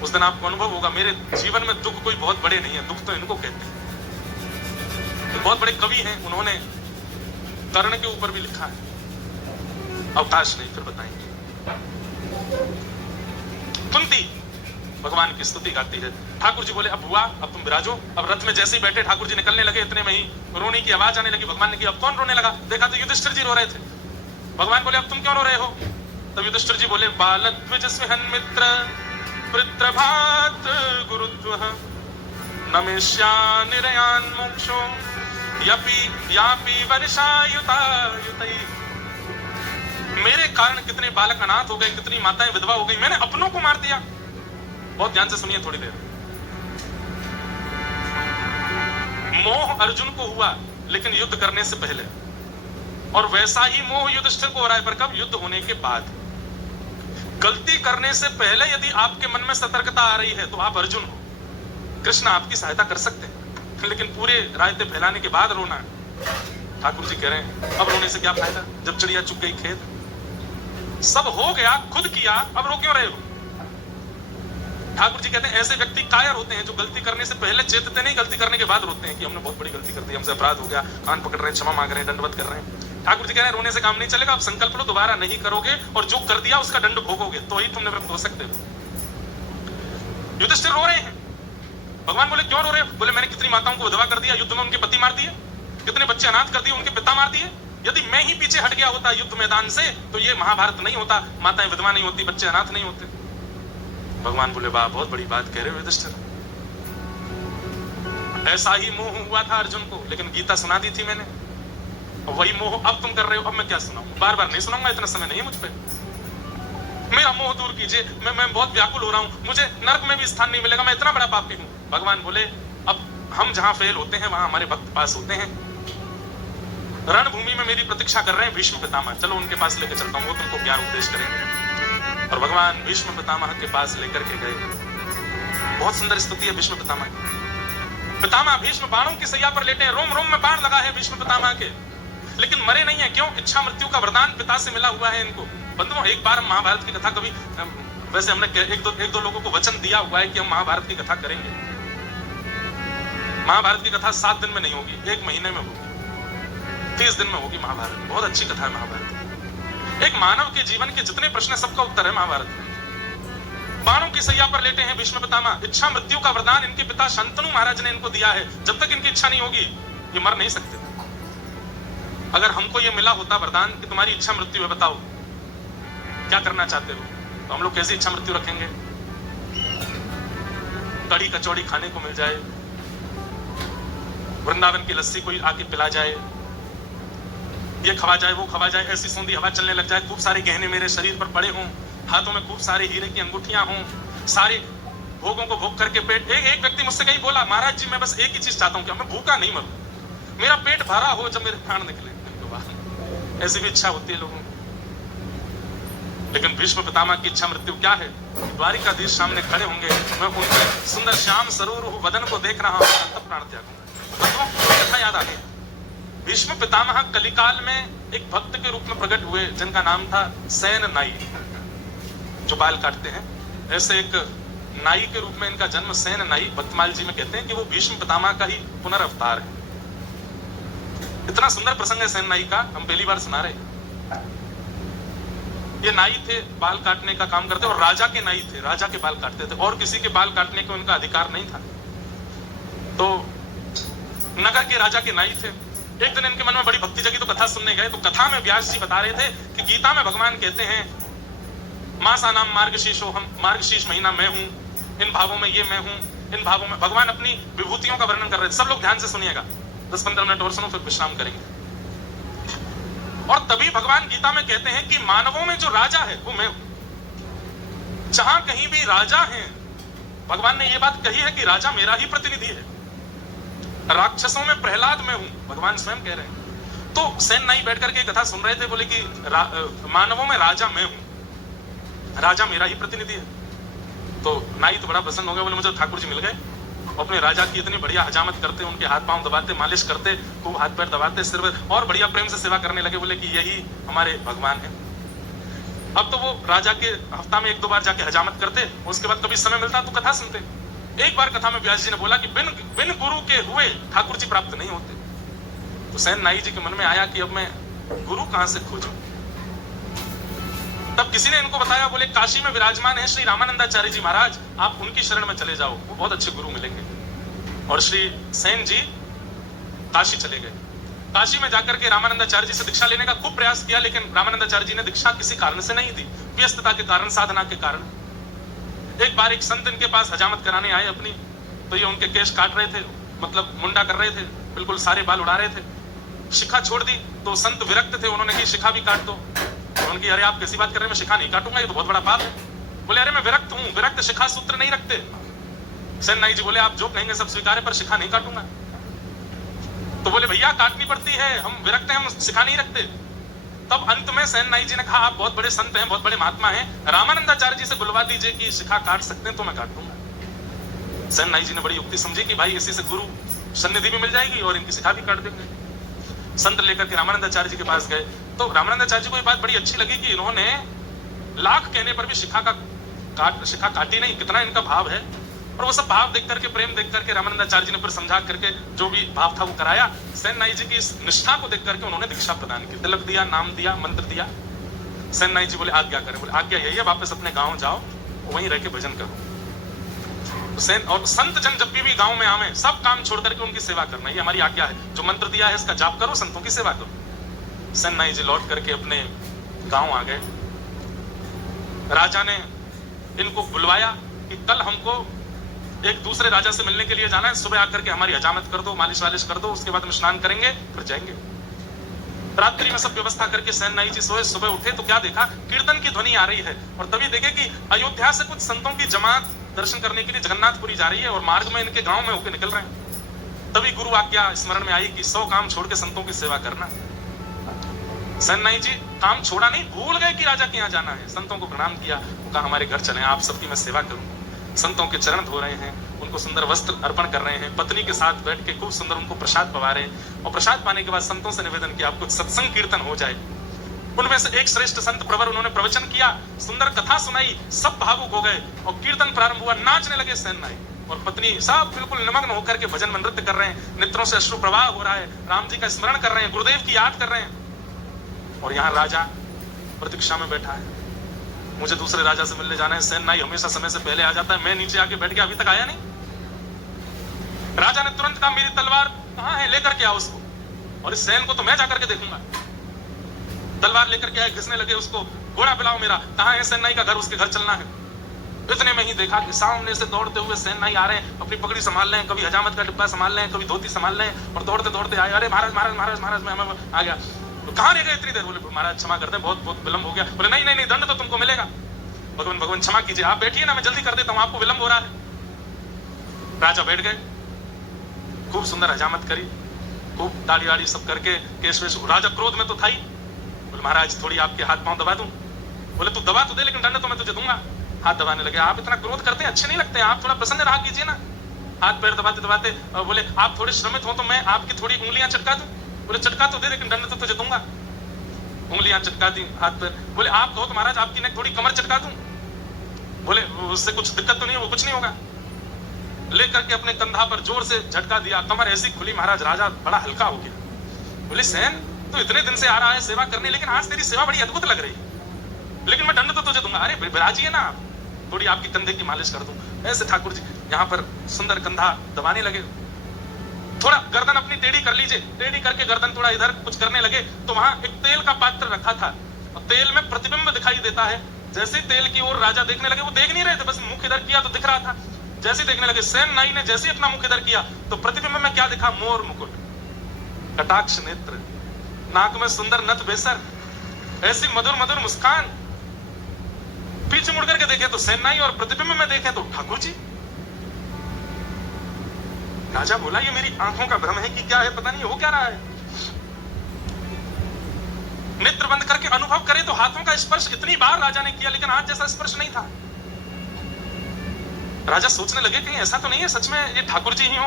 उस दिन आपको अनुभव होगा, मेरे जीवन में दुख कोई बहुत बड़े नहीं है, दुख तो इनको कहते हैं। तो बहुत बड़े कवि हैं, उन्होंने कर्ण के ऊपर भी लिखा है, अवकाश नहीं फिर बताएंगे। कुंती भगवान की स्तुति गाती है। ठाकुर जी बोले, अब हुआ, अब तुम विराजो। अब रथ में जैसे ही बैठे ठाकुर जी निकलने लगे, इतने में ही रोने की आवाज आने लगी। भगवान ने कहा, अब कौन रोने लगा? देखा तो युधिष्ठिर जी रो रहे थे। भगवान बोले, अब तुम क्यों रो रहे हो? तब युधिष्ठिर जी बोले, बालद्विज स्विहन् मित्र पितृभात गुरुत्वः नमेष्या निरयान् मोक्षो यापी वर्षायुतायुतैः। मेरे कारण कितने बालक अनाथ हो गए, कितनी माताएं विधवा हो गई, मैंने अपनों को मार दिया। बहुत ध्यान से सुनिए थोड़ी देर। मोह अर्जुन को हुआ लेकिन युद्ध करने से पहले, और वैसा ही मोह युधिष्ठिर को हो रहा है, पर कब? युद्ध होने के बाद। गलती करने से पहले यदि आपके मन में सतर्कता आ रही है तो आप अर्जुन हो, कृष्ण आपकी सहायता कर सकते हैं, लेकिन पूरे रायते फैलाने के बाद रोना है। ठाकुर जी कह रहे हैं अब रोने से क्या फायदा, जब चिड़िया चुग गई खेत, सब हो गया, खुद किया, अब रो क्यों रहे हो? ठाकुर जी कहते हैं ऐसे व्यक्ति कायर होते हैं जो गलती करने से पहले चेतते नहीं, गलती करने के बाद रोते हैं कि हमने बहुत बड़ी गलती कर दी, हमसे अपराध हो गया, कान पकड़ रहे हैं, क्षमा मांग रहे हैं, दंडवत कर रहे हैं। ठाकुर जी कह रहे हैं रोने से काम नहीं चलेगा, आप संकल्प लो दोबारा नहीं करोगे, और जो कर दिया उसका दंड भोगोगे, तो ही तुम निवृत्त हो सकते हो। युधिष्ठिर रो रहे हैं। भगवान बोले क्यों रो रहे हैं? बोले मैंने कितनी माताओं को विधवा कर दिया, युद्ध में उनके पति मार दिए, कितने बच्चे अनाथ कर दिए, उनके पिता मार दिए। यदि मैं ही पीछे हट गया होता युद्ध मैदान से तो ये महाभारत नहीं होता, माताएं विधवा नहीं होती, बच्चे अनाथ नहीं होते। भगवान बोले वाह, बहुत बड़ी बात कह रहे हो युधिष्ठिर। ऐसा ही मोह हुआ था अर्जुन को, लेकिन गीता सुना दी थी मैंने, वही मोह अब तुम कर रहे हो। अब मैं क्या सुनाऊं? बार बार नहीं सुनाऊंगा, इतना समय नहीं है मुझ पे। मेरा मोह दूर कीजिए, मैं बहुत व्याकुल हो रहा हूं, मुझे नरक में भी स्थान नहीं मिलेगा, मैं इतना बड़ा पापी हूं। भगवान बोले अब हम जहां फेल होते हैं वहां हमारे भक्त पास होते हैं। रणभूमि में मेरी प्रतीक्षा कर रहे हैं भीष्म पितामह, चलो उनके पास लेकर चलता हूं, वो तुमको ज्ञान उपदेश करेंगे। और भगवान भीष्म पितामह के पास लेकर के गए। बहुत सुंदर स्तुति है भीष्म पितामह की। पितामह भीष्म बाणों की सैया पर लेटे हैं, रोम रोम में बाण लगा है भीष्म पितामह के, लेकिन मरे नहीं है। क्यों? इच्छा मृत्यु का वरदान पिता से मिला हुआ है इनको। बंधुओं, एक बार हम महाभारत की कथा कभी, वैसे हमने एक दो लोगों को वचन दिया हुआ है कि हम महाभारत की कथा करेंगे। महाभारत की कथा 7 दिन में नहीं होगी, 1 महीने में होगी, 30 दिन में होगी महाभारत। बहुत अच्छी कथा है महाभारत। एक मानव के जीवन के जितने प्रश्न है सबका उत्तर है महाभारत में। बाणों की सैया पर लेटे हैं भीष्म पितामह, इच्छा मृत्यु का वरदान इनके पिता शंतनु महाराज ने इनको दिया है। जब तक इनकी इच्छा नहीं होगी ये मर नहीं सकते। अगर हमको ये मिला होता वरदान कि तुम्हारी इच्छा मृत्यु है, बताओ क्या करना चाहते हो, तो हम लोग कैसी इच्छा मृत्यु रखेंगे? कड़ी कचौड़ी खाने को मिल जाए, वृंदावन की लस्सी कोई आके पिला जाए, ये खवा जाए, वो खवा जाए, ऐसी सौंधी हवा चलने लग जाए, खूब सारे गहने मेरे शरीर पर पड़े हों, हाथों में खूब सारे हीरे की अंगूठियां हों, सारे भोगों को भोग करके पेट। एक व्यक्ति मुझसे कहीं बोला महाराज जी मैं बस एक ही चीज चाहता हूं कि मैं भूखा नहीं मरूं, मेरा पेट भरा हो जब मेरे प्राण निकले। ऐसी भी इच्छा होती है लोगों की। लेकिन भीष्म पितामह की इच्छा मृत्यु क्या है? द्वारिकाधीश सामने खड़े होंगे, मैं उनके सुंदर श्याम सरोवर वदन को देख रहा हूं, तब प्राण त्यागूंगा। कथा याद आ गई। भीष्म पितामह कलिकाल में एक भक्त के रूप में प्रकट हुए जिनका नाम था सैन नाई, जो बाल काटते हैं। ऐसे एक नाई के रूप में इनका जन्म सैन नाई भक्तमाल जी में कहते हैं कि वो भीष्म पितामह का ही पुनर्अवतार है। इतना सुंदर प्रसंग है सैन नाई का, हम पहली बार सुना रहे। ये नाई थे, बाल काटने का काम करते, और राजा के नाई थे, राजा के बाल काटते थे, और किसी के बाल काटने का उनका अधिकार नहीं था। तो नगर के राजा के नाई थे। एक दिन इनके मन में बड़ी भक्ति जगी तो कथा सुनने गए। तो कथा में व्यास जी बता रहे थे कि गीता में भगवान कहते हैं मासा नाम मार्गशीर्षो, हम मार्गशीर्ष महीना मैं हूं, इन भावों में ये मैं हूं, इन भावों में भगवान अपनी विभूतियों का वर्णन कर रहे थे। सब लोग ध्यान से सुनिएगा, 10-15 मिनट और सुनो फिर विश्राम करेंगे। और तभी भगवान गीता में कहते हैं कि मानवों में जो राजा है वो मैं हूं। जहां कहीं भी राजा हैं, भगवान ने ये बात कही है कि राजा मेरा ही प्रतिनिधि है। राक्षसों में प्रहलाद मैं हूं, भगवान स्वयं कह रहे हैं। तो सैन नाई बैठ करके कथा सुन रहे थे, बोले कि मानवों में राजा मैं हूं, राजा मेरा ही प्रतिनिधि है। तो नाई तो बड़ा प्रसन्न हो गया, बोले मुझे ठाकुर जी मिल गए, अपने राजा की इतनी बढ़िया हजामत करते, उनके हाथ पांव दबाते, मालिश करते, खूब हाथ पैर दबाते, सिर और बढ़िया प्रेम से सेवा करने लगे। बोले कि यही हमारे भगवान है। अब तो वो राजा के हफ्ता में 1-2 बार जाके हजामत करते, उसके बाद कभी समय मिलता तो कथा सुनते। एक बार कथा में व्यास जी ने बोला कि बिन गुरु के हुए ठाकुर जी प्राप्त नहीं होते। तो सैन नाई जी के मन में आया कि अब मैं गुरु कहां से खोजूं। तब किसी ने इनको बताया, बोले काशी में विराजमान है श्री रामानंदाचार्य जी महाराज, आप उनकी शरण में चले जाओ, वो बहुत अच्छे गुरु मिलेंगे। और श्री सैन जी काशी चले गए। काशी में जाकर के रामानंदाचार्य जी से दीक्षा लेने का खूब प्रयास किया, लेकिन रामानंदाचार्य जी ने दीक्षा किसी कारण से नहीं दी, व्यस्तता के कारण, साधना के कारण। एक बार एक संत इनके पास हजामत कराने आए अपनी, तो ये उनके केश काट रहे थे, मतलब मुंडा कर रहे थे, बिल्कुल सारे बाल उड़ा रहे थे। शिखा छोड़ दी तो संत विरक्त थे, उन्होंने कही शिखा भी काट दो। उनकी अरे आप कैसी बात कर रहे हैं, मैं शिखा नहीं काटूंगा, ये तो बहुत बड़ा पाप है। बोले अरे मैं विरक्त हूं, विरक्त शिखा सूत्र नहीं रखते। सेन नाई जी बोले आप जो कहेंगे सब स्वीकार है, पर शिखा नहीं काटूंगा। तो बोले भैया काटनी पड़ती है, हम विरक्त हैं, हम शिखा नहीं रखते। तब अंत में सेन नाई जी ने कहा आप बहुत बड़े संत हैं, बहुत बड़े महात्मा हैं, रामानंदाचार्य जी से बुलवा दीजिए कि शिखा काट सकते हैं तो मैं काट दूंगा। सेन नाई जी ने बड़ी युक्ति समझी कि भाई इसी से गुरु सन्निधि भी मिल जाएगी और इनकी शिखा भी काट देंगे। संत लेकर के रामानंदाचार्य जी के पास गए तो रामानंदाचार्य जी को ये बात बड़ी अच्छी लगी कि इन्होंने लाख कहने पर भी शिखा काटी नहीं, कितना इनका भाव है। और वो सब भाव देख करके, प्रेम देख करके रामानंदाचार्य जी ने फिर समझा करके जो भी भाव था वो कराया। सेन नाई जी की इस निष्ठा को देख करके उन्होंने दीक्षा प्रदान की, तिलक दिया, नाम दिया, मंत्र दिया। सेन नाई जी बोले आज्ञा करें। बोले आज्ञा यही है, वापस अपने गाँव जाओ, वहीं रह के भजन करो। सेन और संत जन जब भी गांव में आवे, सब काम छोड़ करके उनकी सेवा करना, ये हमारी आज्ञा है। जो मंत्र दिया है इसका जाप करो, संतों की सेवा करो। सेन नाई जी लौट करके अपने गांव आ गए। राजा ने इनको बुलवाया कि कल हमको एक दूसरे राजा से मिलने के लिए जाना है, सुबह आकर के हमारी हजामत कर दो, मालिश वालिश कर दो, उसके बाद हम स्नान करेंगे फिर जाएंगे। रात्रि में सब व्यवस्था करके सेन नाई जी सोए। सुबह उठे तो क्या देखा, कीर्तन की ध्वनि आ रही है और तभी देखे कि अयोध्या से कुछ संतों की जमात दर्शन करने के लिए जगन्नाथपुरी जा रही है और मार्ग में इनके गांव में होकर निकल रहे हैं। तभी गुरु आज्ञा स्मरण में आई कि 100 काम छोड़ के संतों की सेवा करना। सेन नाई जी काम छोड़ा नहीं, भूल गए कि राजा के यहाँ जाना है। संतों को प्रणाम किया, कहा हमारे घर चले, आप सबकी मैं सेवा करूं। संतों के चरण धो रहे हैं, उनको सुंदर वस्त्र अर्पण कर रहे हैं, पत्नी के साथ बैठ के खूब सुंदर उनको प्रसाद पवा रहे हैं। और प्रसाद पाने के बाद संतों से निवेदन किया आपको सत्संग कीर्तन हो जाए। उनमें से एक श्रेष्ठ संत प्रवर, उन्होंने प्रवचन किया, सुंदर कथा सुनाई, सब भावुक हो गए और कीर्तन प्रारंभ हुआ। नाचने लगे सेन नाई और पत्नी, सब बिल्कुल निमग्न होकर के भजन में नृत्य कर रहे हैं, नेत्रों से अश्रु प्रवाह हो रहा है, राम जी का स्मरण कर रहे हैं, गुरुदेव की याद कर रहे हैं। और यहाँ राजा प्रतीक्षा में बैठा है, मुझे दूसरे राजा से मिलने जाना है। सेन नाई हमेशा समय से पहले आ जाता है, मैं नीचे आके बैठ गया, अभी तक आया नहीं। राजा ने तुरंत कहा मेरी तलवार कहाँ है, लेकर के आओ उसको, और इस सेन को तो मैं जाकर के देखूंगा। तलवार लेकर के आए, घिसने लगे उसको, घोड़ा पिलाओ मेरा, कहाँ है सेन नाई का घर, उसके घर चलना है। इतने में ही देखा कि सामने से दौड़ते हुए सेन नाई आ रहे हैं, अपनी पगड़ी संभाल रहे हैं, कभी हजामत का डिब्बा संभाल रहे हैं, कभी धोती संभाल रहे हैं, और दौड़ते दौड़ते आए। अरे महाराज महाराज महाराज महाराज मैं आ गया। तो कहाँ रह गए इतनी देर? बोले महाराज क्षमा करते हैं, बहुत बहुत विलंब हो गया। बोले नहीं नहीं नहीं, दंड तो तुमको मिलेगा। भगवान भगवान क्षमा कीजिए, आप बैठिए ना, मैं जल्दी कर देता हूँ, आपको विलंब हो रहा है। राजा बैठ गए, खूब सुंदर हजामत करी, खूब दाढ़ी वाड़ी सब करके, केश वेश। राजा क्रोध में तो था ही, बोले महाराज थोड़ी आपके हाथ पांव दबा दूं। बोले तू दबा तो दे, लेकिन दंड तो मैं तुझे दूंगा। हाथ दबाने लगे। आप इतना क्रोध करते हैं, अच्छे नहीं लगते, आप थोड़ा प्रसन्न रहा कीजिए ना। हाथ पैर दबाते दबाते बोले आप थोड़े श्रमित हो तो मैं आपकी थोड़ी उंगलियां चटका दूं। बोले चटका तो दे, लेकिन दंड तो तुझे दूंगा। उंगलियां चटका दी, हाथ पैर। बोले आप कहो तो महाराज आपकी नेक थोड़ी कमर चटका दूं। बोले उससे कुछ दिक्कत तो नहीं है, वो कुछ नहीं होगा। लेकर के अपने कंधा पर जोर से झटका दिया, कमर ऐसी खुली महाराज, राजा बड़ा हल्का हो गया। बोले सेन तो इतने दिन से आ रहा है सेवा करने, लेकिन आज तेरी सेवा बड़ी अद्भुत लग रही है, लेकिन मैं दंड तो तुझे दूंगा। अरे विराजिए ना, थोड़ी आपकी कंधे की मालिश कर दूं। ऐसे ठाकुर जी यहाँ पर सुंदर कंधा दबाने लगे। थोड़ा गर्दन अपनी टेढ़ी कर लीजिए, टेढ़ी करके गर्दन थोड़ा इधर कुछ करने लगे तो वहां एक तेल का पात्र रखा था और तेल में प्रतिबिंब दिखाई देता है। जैसे तेल की ओर राजा देखने लगे, वो देख नहीं रहे थे, बस मुख इधर किया तो दिख रहा था। जैसे देखने लगे, सेन नाई ने जैसे अपना मुख इधर किया तो प्रतिबिंब में क्या दिखा? मोर मुकुट, कटाक्ष नेत्र, नाक में सुंदर नथ बेसर, ऐसी मधुर मधुर मुस्कान। पीछे मुड़ करके देखे तो सेन नाई और प्रतिबिंब में देखे तो ठाकुर जी। राजा बोला ये मेरी आंखों का भ्रम है कि क्या है, पता नहीं हो क्या रहा है। नेत्र बंद करके अनुभव करे तो हाथों का स्पर्श इतनी बार राजा ने किया, लेकिन हाथ जैसा स्पर्श नहीं था। राजा सोचने लगे कहीं ऐसा तो नहीं है सच में ये ठाकुर जी ही हो।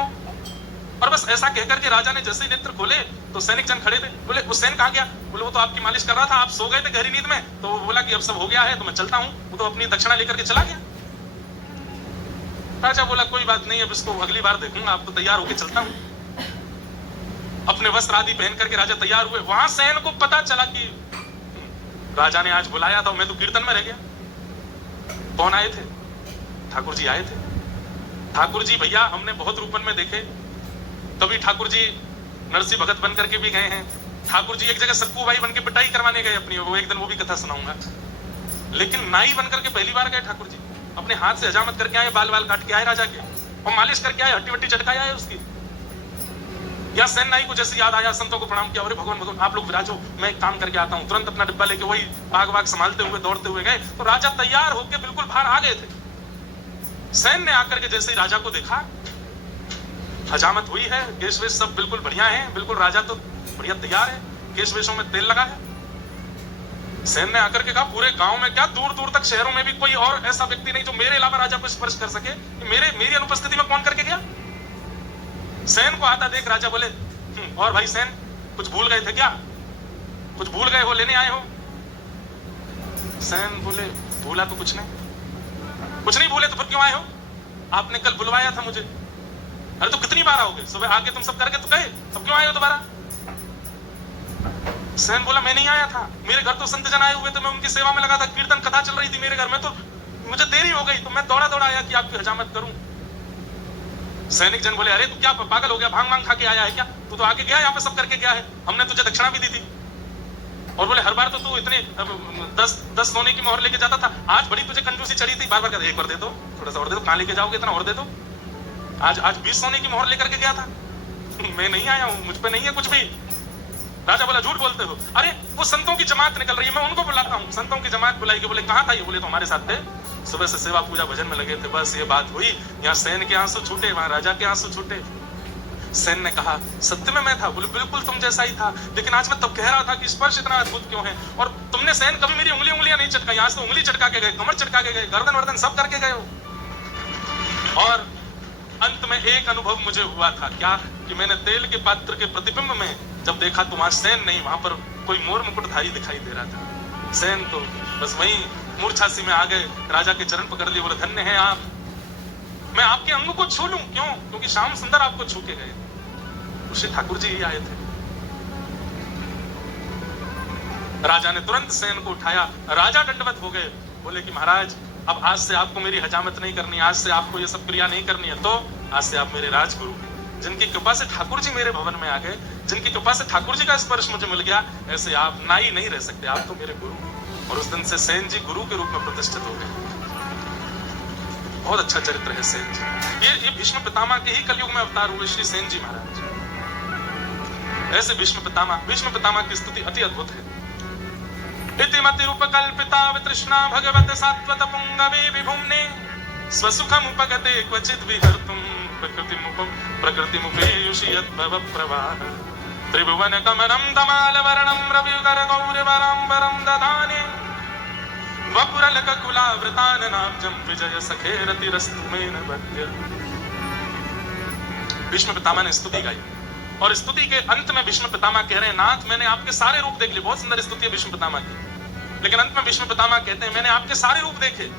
और बस ऐसा कहकर के राजा ने जैसे ही नेत्र खोले तो सैनिक जन खड़े थे। बोले वो सैन कहाँ गया? बोले वो तो आपकी मालिश कर रहा था, आप सो गए थे गहरी नींद में। तो वो बोला कि अब सब हो गया है तो मैं चलता हूँ। वो तो अपनी दक्षिणा लेकर के चला गया। राजा बोला कोई बात नहीं, अब इसको अगली बार देखूंगा, अब तो तैयार होके चलता हूँ। अपने वस्त्र आदि पहन करके राजा तैयार हुए। वहां सैन को पता चला कि राजा ने आज बुलाया था, मैं तो कीर्तन में रह गया। कौन आए थे? ठाकुर जी आए थे। ठाकुर जी भैया हमने बहुत रूपन में देखे, कभी ठाकुर जी नरसिंह भगत बन करके भी गए हैं। ठाकुर जी एक जगह सक्कू भाई बन के पिटाई करवाने गए अपनी, वो एक दिन वो भी कथा सुनाऊंगा। लेकिन नाई बन करके पहली बार गए ठाकुर जी, अपने हाथ से हजामत करके आए, बाल बाल काट के आए राजा के, और मालिश करके आए, हट्टी वट्टी चटकाए आए उसकी। या सेनाई को जैसे याद आया, संतों को प्रणाम किया, अरे भगवान भगवान आप लोग विराजो, मैं एक काम करके आता हूं। तुरंत अपना डिब्बा लेके वही भाग भाग संभालते हुए दौड़ते हुए गए। तो राजा तैयार होकर बिल्कुल बाहर आ गए थे। सैन ने आकर के जैसे ही राजा को देखा, हजामत हुई है, केश वेश सब बिल्कुल बढ़िया है, बिल्कुल राजा तो बढ़िया तैयार है, केश वेशों में तेल लगा है। सैन ने आकर के कहा, पूरे गांव में क्या दूर दूर तक शहरों में भी कोई और ऐसा व्यक्ति नहीं जो मेरे अलावा राजा को स्पर्श कर सके। मेरी अनुपस्थिति में कौन करके गया? सैन को आता देख राजा बोले, और भाई सैन कुछ भूल गए थे क्या? कुछ भूल गए हो, लेने आए हो? सैन बोले, भूला तो कुछ नहीं। कुछ नहीं भूले तो फिर क्यों आए हो? आपने कल बुलवाया था मुझे। अरे तो कितनी बार आओगे? सुबह आके तुम सब करके तो गए, अब क्यों आए हो दोबारा? सैन बोला, मैं नहीं आया था, मेरे घर तो संत जन आए हुए थे, मैं उनकी सेवा में लगा था, कीर्तन कथा चल रही थी मेरे घर में, तो मुझे देरी हो गई, तो मैं दौड़ा दौड़ा आया कि आपकी हजामत करूं। सैनिक जन बोले, अरे तू क्या पागल हो गया, भांग भांग खा के आया है क्या? तू तो आके गया, यहाँ पे सब करके गया है, हमने तुझे दक्षिणा भी दी थी। और बोले, हर बार तो तू इतने 10 सोने की मोहर लेके जाता था, आज बड़ी तुझे कंजूसी चढ़ी थी, बार बार कहते, एक बार दे दो, थोड़ा सा और दे दो, कहां लेके जाओगे इतना, और दे दो। आज 20 सोने की मोहर लेकर के गया था। मैं नहीं आया हूं, मुझ पे नहीं है कुछ भी। राजा बोला, झूठ बोलते हो। अरे वो संतों की जमात निकल रही है, मैं उनको बुलाता हूँ। संतों की जमात बुलाई के बोले, कहाँ था ये? बोले, तो हमारे साथ थे, सुबह से सेवा पूजा भजन में लगे थे, बस ये बात हुई। यहाँ सैन के आंसू छूटे, वहां राजा के आंसू छूटे। सैन ने कहा, सत्य में मैं था? बोले, बिल्कुल तुम जैसा ही था, लेकिन आज मैं तब कह रहा था कि स्पर्श इतना अद्भुत क्यों है। और तुमने सैन कभी मेरी उंगलियां नहीं चटकाई, आज तो उंगली चटका के गए, कमर चटका के गए, गर्दन वर्दन सब करके गए हो। और अंत में एक अनुभव मुझे हुआ था, क्या? कि मैंने तेल के पात्र के प्रतिबिंब में जब देखा तो वहां सैन नहीं, वहां पर कोई मोर मुकुटधारी दिखाई दे रहा था। सैन तो बस वहीं मूर्छासी में आ गए, राजा के चरण पकड़ लिए, बोले, धन्य हैं आप, मैं आपके अंग को छू लूं? क्यों? क्योंकि श्याम सुंदर आपको छू के गए। ऋषि ठाकुर जी ही आए थे। राजा ने तुरंत सैन को उठाया, राजा दंडवत हो गए, बोले कि महाराज अब आज से आपको मेरी हजामत नहीं करनी, आज से आपको ये सब क्रिया नहीं करनी है, तो आज से आप मेरे राजगुरु हैं। जिनकी कृपा से ठाकुर जी मेरे भवन में आ गए, जिनकी कृपा से ठाकुर जी का स्पर्श मुझे मिल गया, ऐसे आप नाई नहीं रह सकते, आप तो मेरे गुरु। और उस दिन से सैन जी गुरु के रूप में प्रतिष्ठित हो गए। बहुत अच्छा चरित्र है सैन जी। ये भीष्म पितामह के ही कलयुग में अवतार हुए श्री सैन जी महाराज। ऐसे भीष्म पितामह की स्तुति अति अद्भुत है। इति मतिरुपकल्पिता वितृष्णा भगवत सात्वत पुंगवे विभुम्ने स्वसुखम उपगते क्वचित् विहर्तुं प्रकृतिमुपेयुषि यद्भव प्रवाह त्रिभुवन कमलं तमालवर्णं रविकर गौरवराम्बरं ददाने वपुरलककुलावृताननाब्जं विजय सखेरतिरस्तु मेन वद्य। भीष्म पितामह ने स्तुति गाई, और स्तुति के अंत में भीष्म पितामह कह रहे हैं, नाथ मैंने आपके सारे रूप देख लिए। बहुत सुंदर स्तुति है भीष्म पितामह की, लेकिन अंत में भीष्म पितामह कहते हैं, मैंने आपके सारे रूप देखे,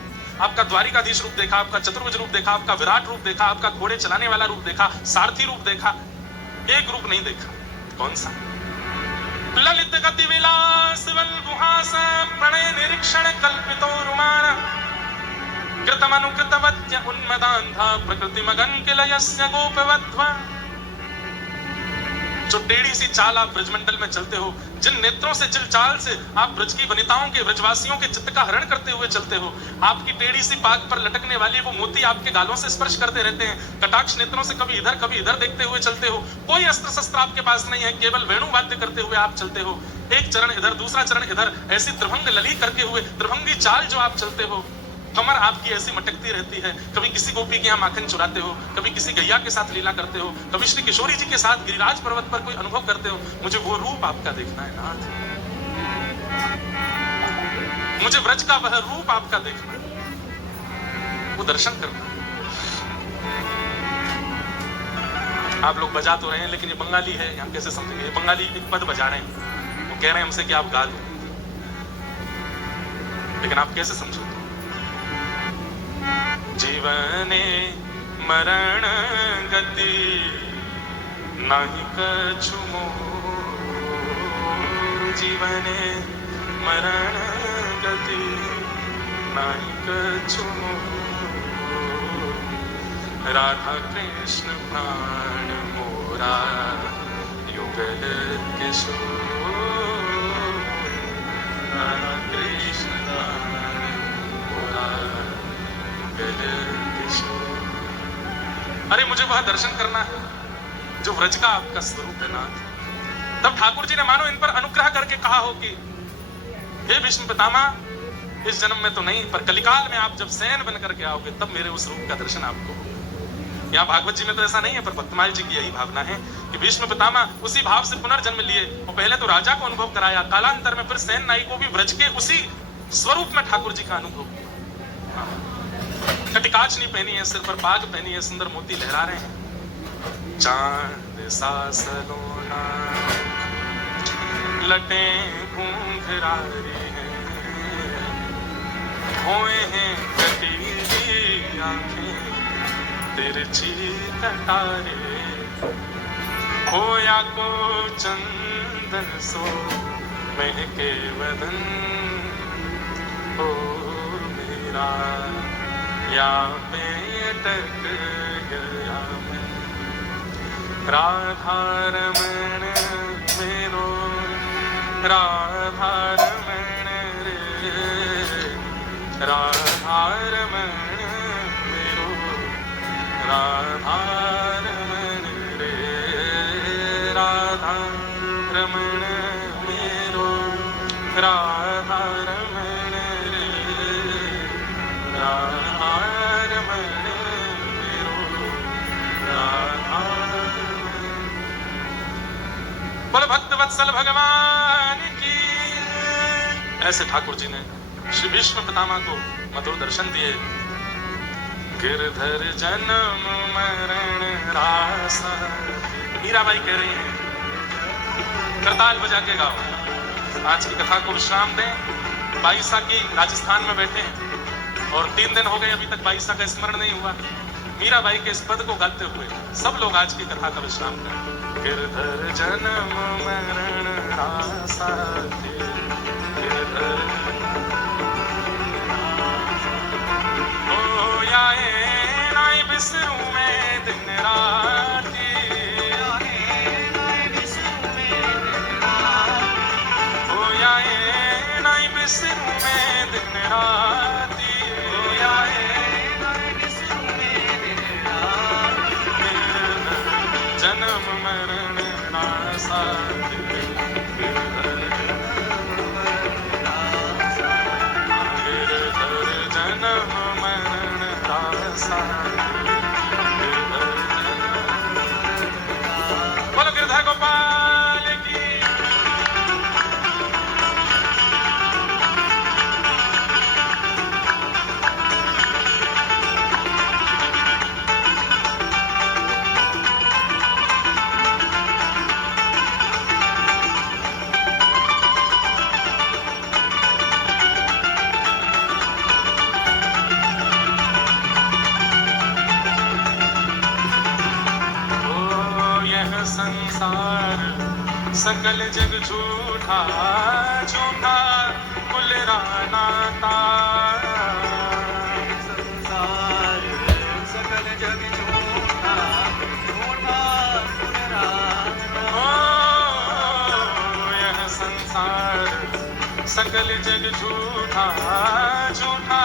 आपका द्वारिकाधीश रूप देखा, आपका चतुर्भुज रूप देखा, आपका विराट रूप देखा, आपका घोड़े चलाने वाला रूप देखा, सारथी रूप देखा, एक रूप नहीं देखा। कौन सा? ललित गति विलास वल्गुहास प्रणय निरीक्षण कल्पितो रुमान कृतमनुकृतवत्य उन्मदान्धा प्रकृति मगन किलयस्य गोपवध्वा। जो टेढ़ी सी चाल आप ब्रजमंडल में चलते हो, जिन नेत्रों से, जिन चाल से आप ब्रज की वनिताओं के, ब्रजवासियों के चित्त का हरण करते हुए चलते हो, आपकी टेढ़ी सी पाग पर लटकने वाली वो मोती आपके गालों से स्पर्श करते रहते हैं, कटाक्ष नेत्रों से कभी इधर देखते हुए चलते हो, कोई अस्त्र शस्त्र आपके पास नहीं है, केवल वेणु वाद्य करते हुए आप चलते हो, एक चरण इधर दूसरा चरण इधर, ऐसी त्रिभंग लली करके हुए त्रिभंगी चाल जो आप चलते हो, कमर आपकी ऐसी मटकती रहती है, कभी किसी गोपी के यहाँ माखन चुराते हो, कभी किसी गैया के साथ लीला करते हो, कभी श्री किशोरी जी के साथ गिरिराज पर्वत पर कोई अनुभव करते हो। मुझे वो रूप आपका देखना है नाथ, मुझे व्रज का वह रूप आपका देखना है, वो दर्शन करना है। आप लोग बजा तो रहे हैं, लेकिन ये बंगाली है, यहाँ कैसे समझेंगे? बंगाली एक पद बजा रहे हैं, वो कह रहे हैं हमसे कि आप गा दो, लेकिन आप कैसे समझोगे? जीवने मरण गति नहीं कछु मोर, जीवने मरण गति नहीं कछु मोर, राधा कृष्ण प्राण मोरा युगल किशोर, राधा कृष्ण प्राण मोरा। अरे मुझे वह दर्शन करना है जो व्रज का आपका स्वरूप है नाथ। तब ठाकुर जी ने मानो इन पर अनुग्रह करके कहा हो कि हे भीष्म पितामह, इस जन्म में तो नहीं, पर कलिकाल में आप जब सैन बन करके आओगे तब मेरे उस रूप का दर्शन आपको होगा। यहाँ भागवत जी में तो ऐसा नहीं है, पर भक्तमाल जी की यही भावना है कि भीष्म पितामह उसी भाव से पुनर्जन्म लिए और पहले तो राजा को अनुभव कराया, कालांतर में फिर सैन नाई को भी व्रज के उसी स्वरूप में ठाकुर जी का अनुभव किया। कटिकाचनी पहनी है, सिर पर पाग पहनी है, सुंदर मोती लहरा रहे हैं। चांद सा सलोना लटे घूंघरारी हैं, होए हैं कटी आंखें तिरछी कटारे, होया को चंदन सो महके वदन, ओ मेरा या पे अटक गया मैं। राधा रमण मेरो, राधा रमण रे, राधा रमण मेरो, राधा रमण रे, राधा रमण मेरो, राधा रमण रे, राधा रमण मेरो, राधा। बोलो भक्त वत्सल भगवान की। ऐसे ठाकुर जी ने श्री भीष्म पितामह को मधुर दर्शन दिए। गिरधर जन्म मरण रासा, मीराबाई कह रही है, करताल बजा के गाओ। आज की कथा को विश्राम दें। बाईसा की राजस्थान में बैठे हैं और 3 दिन हो गए अभी तक बाईसा का स्मरण नहीं हुआ। मीराबाई के इस पद को गाते हुए सब लोग आज की कथा का विश्राम करें। गिरधर जन्म मरण रासा, गिरधर ओ याए नाई बिसरू में दिन राती, ओ याए नाई बिसरू में दिन राती, ओ याए नाई बिसरू में दिन राती, जन्म मरण रासा, गिरधर जन्म मरण रासा, बोलो गिरधर गोपाल की। संसार सकल जग झूठा, झूठा कुलरानाता, संसार सकल जग झूठा, झूठा कुलराना। ओ यह संसार सकल जग झूठा, झूठा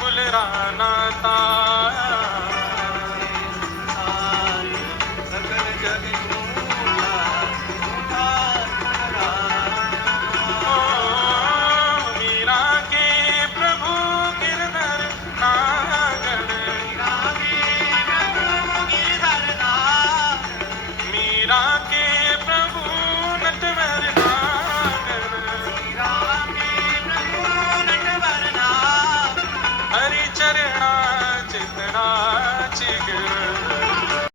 कुलरानाता,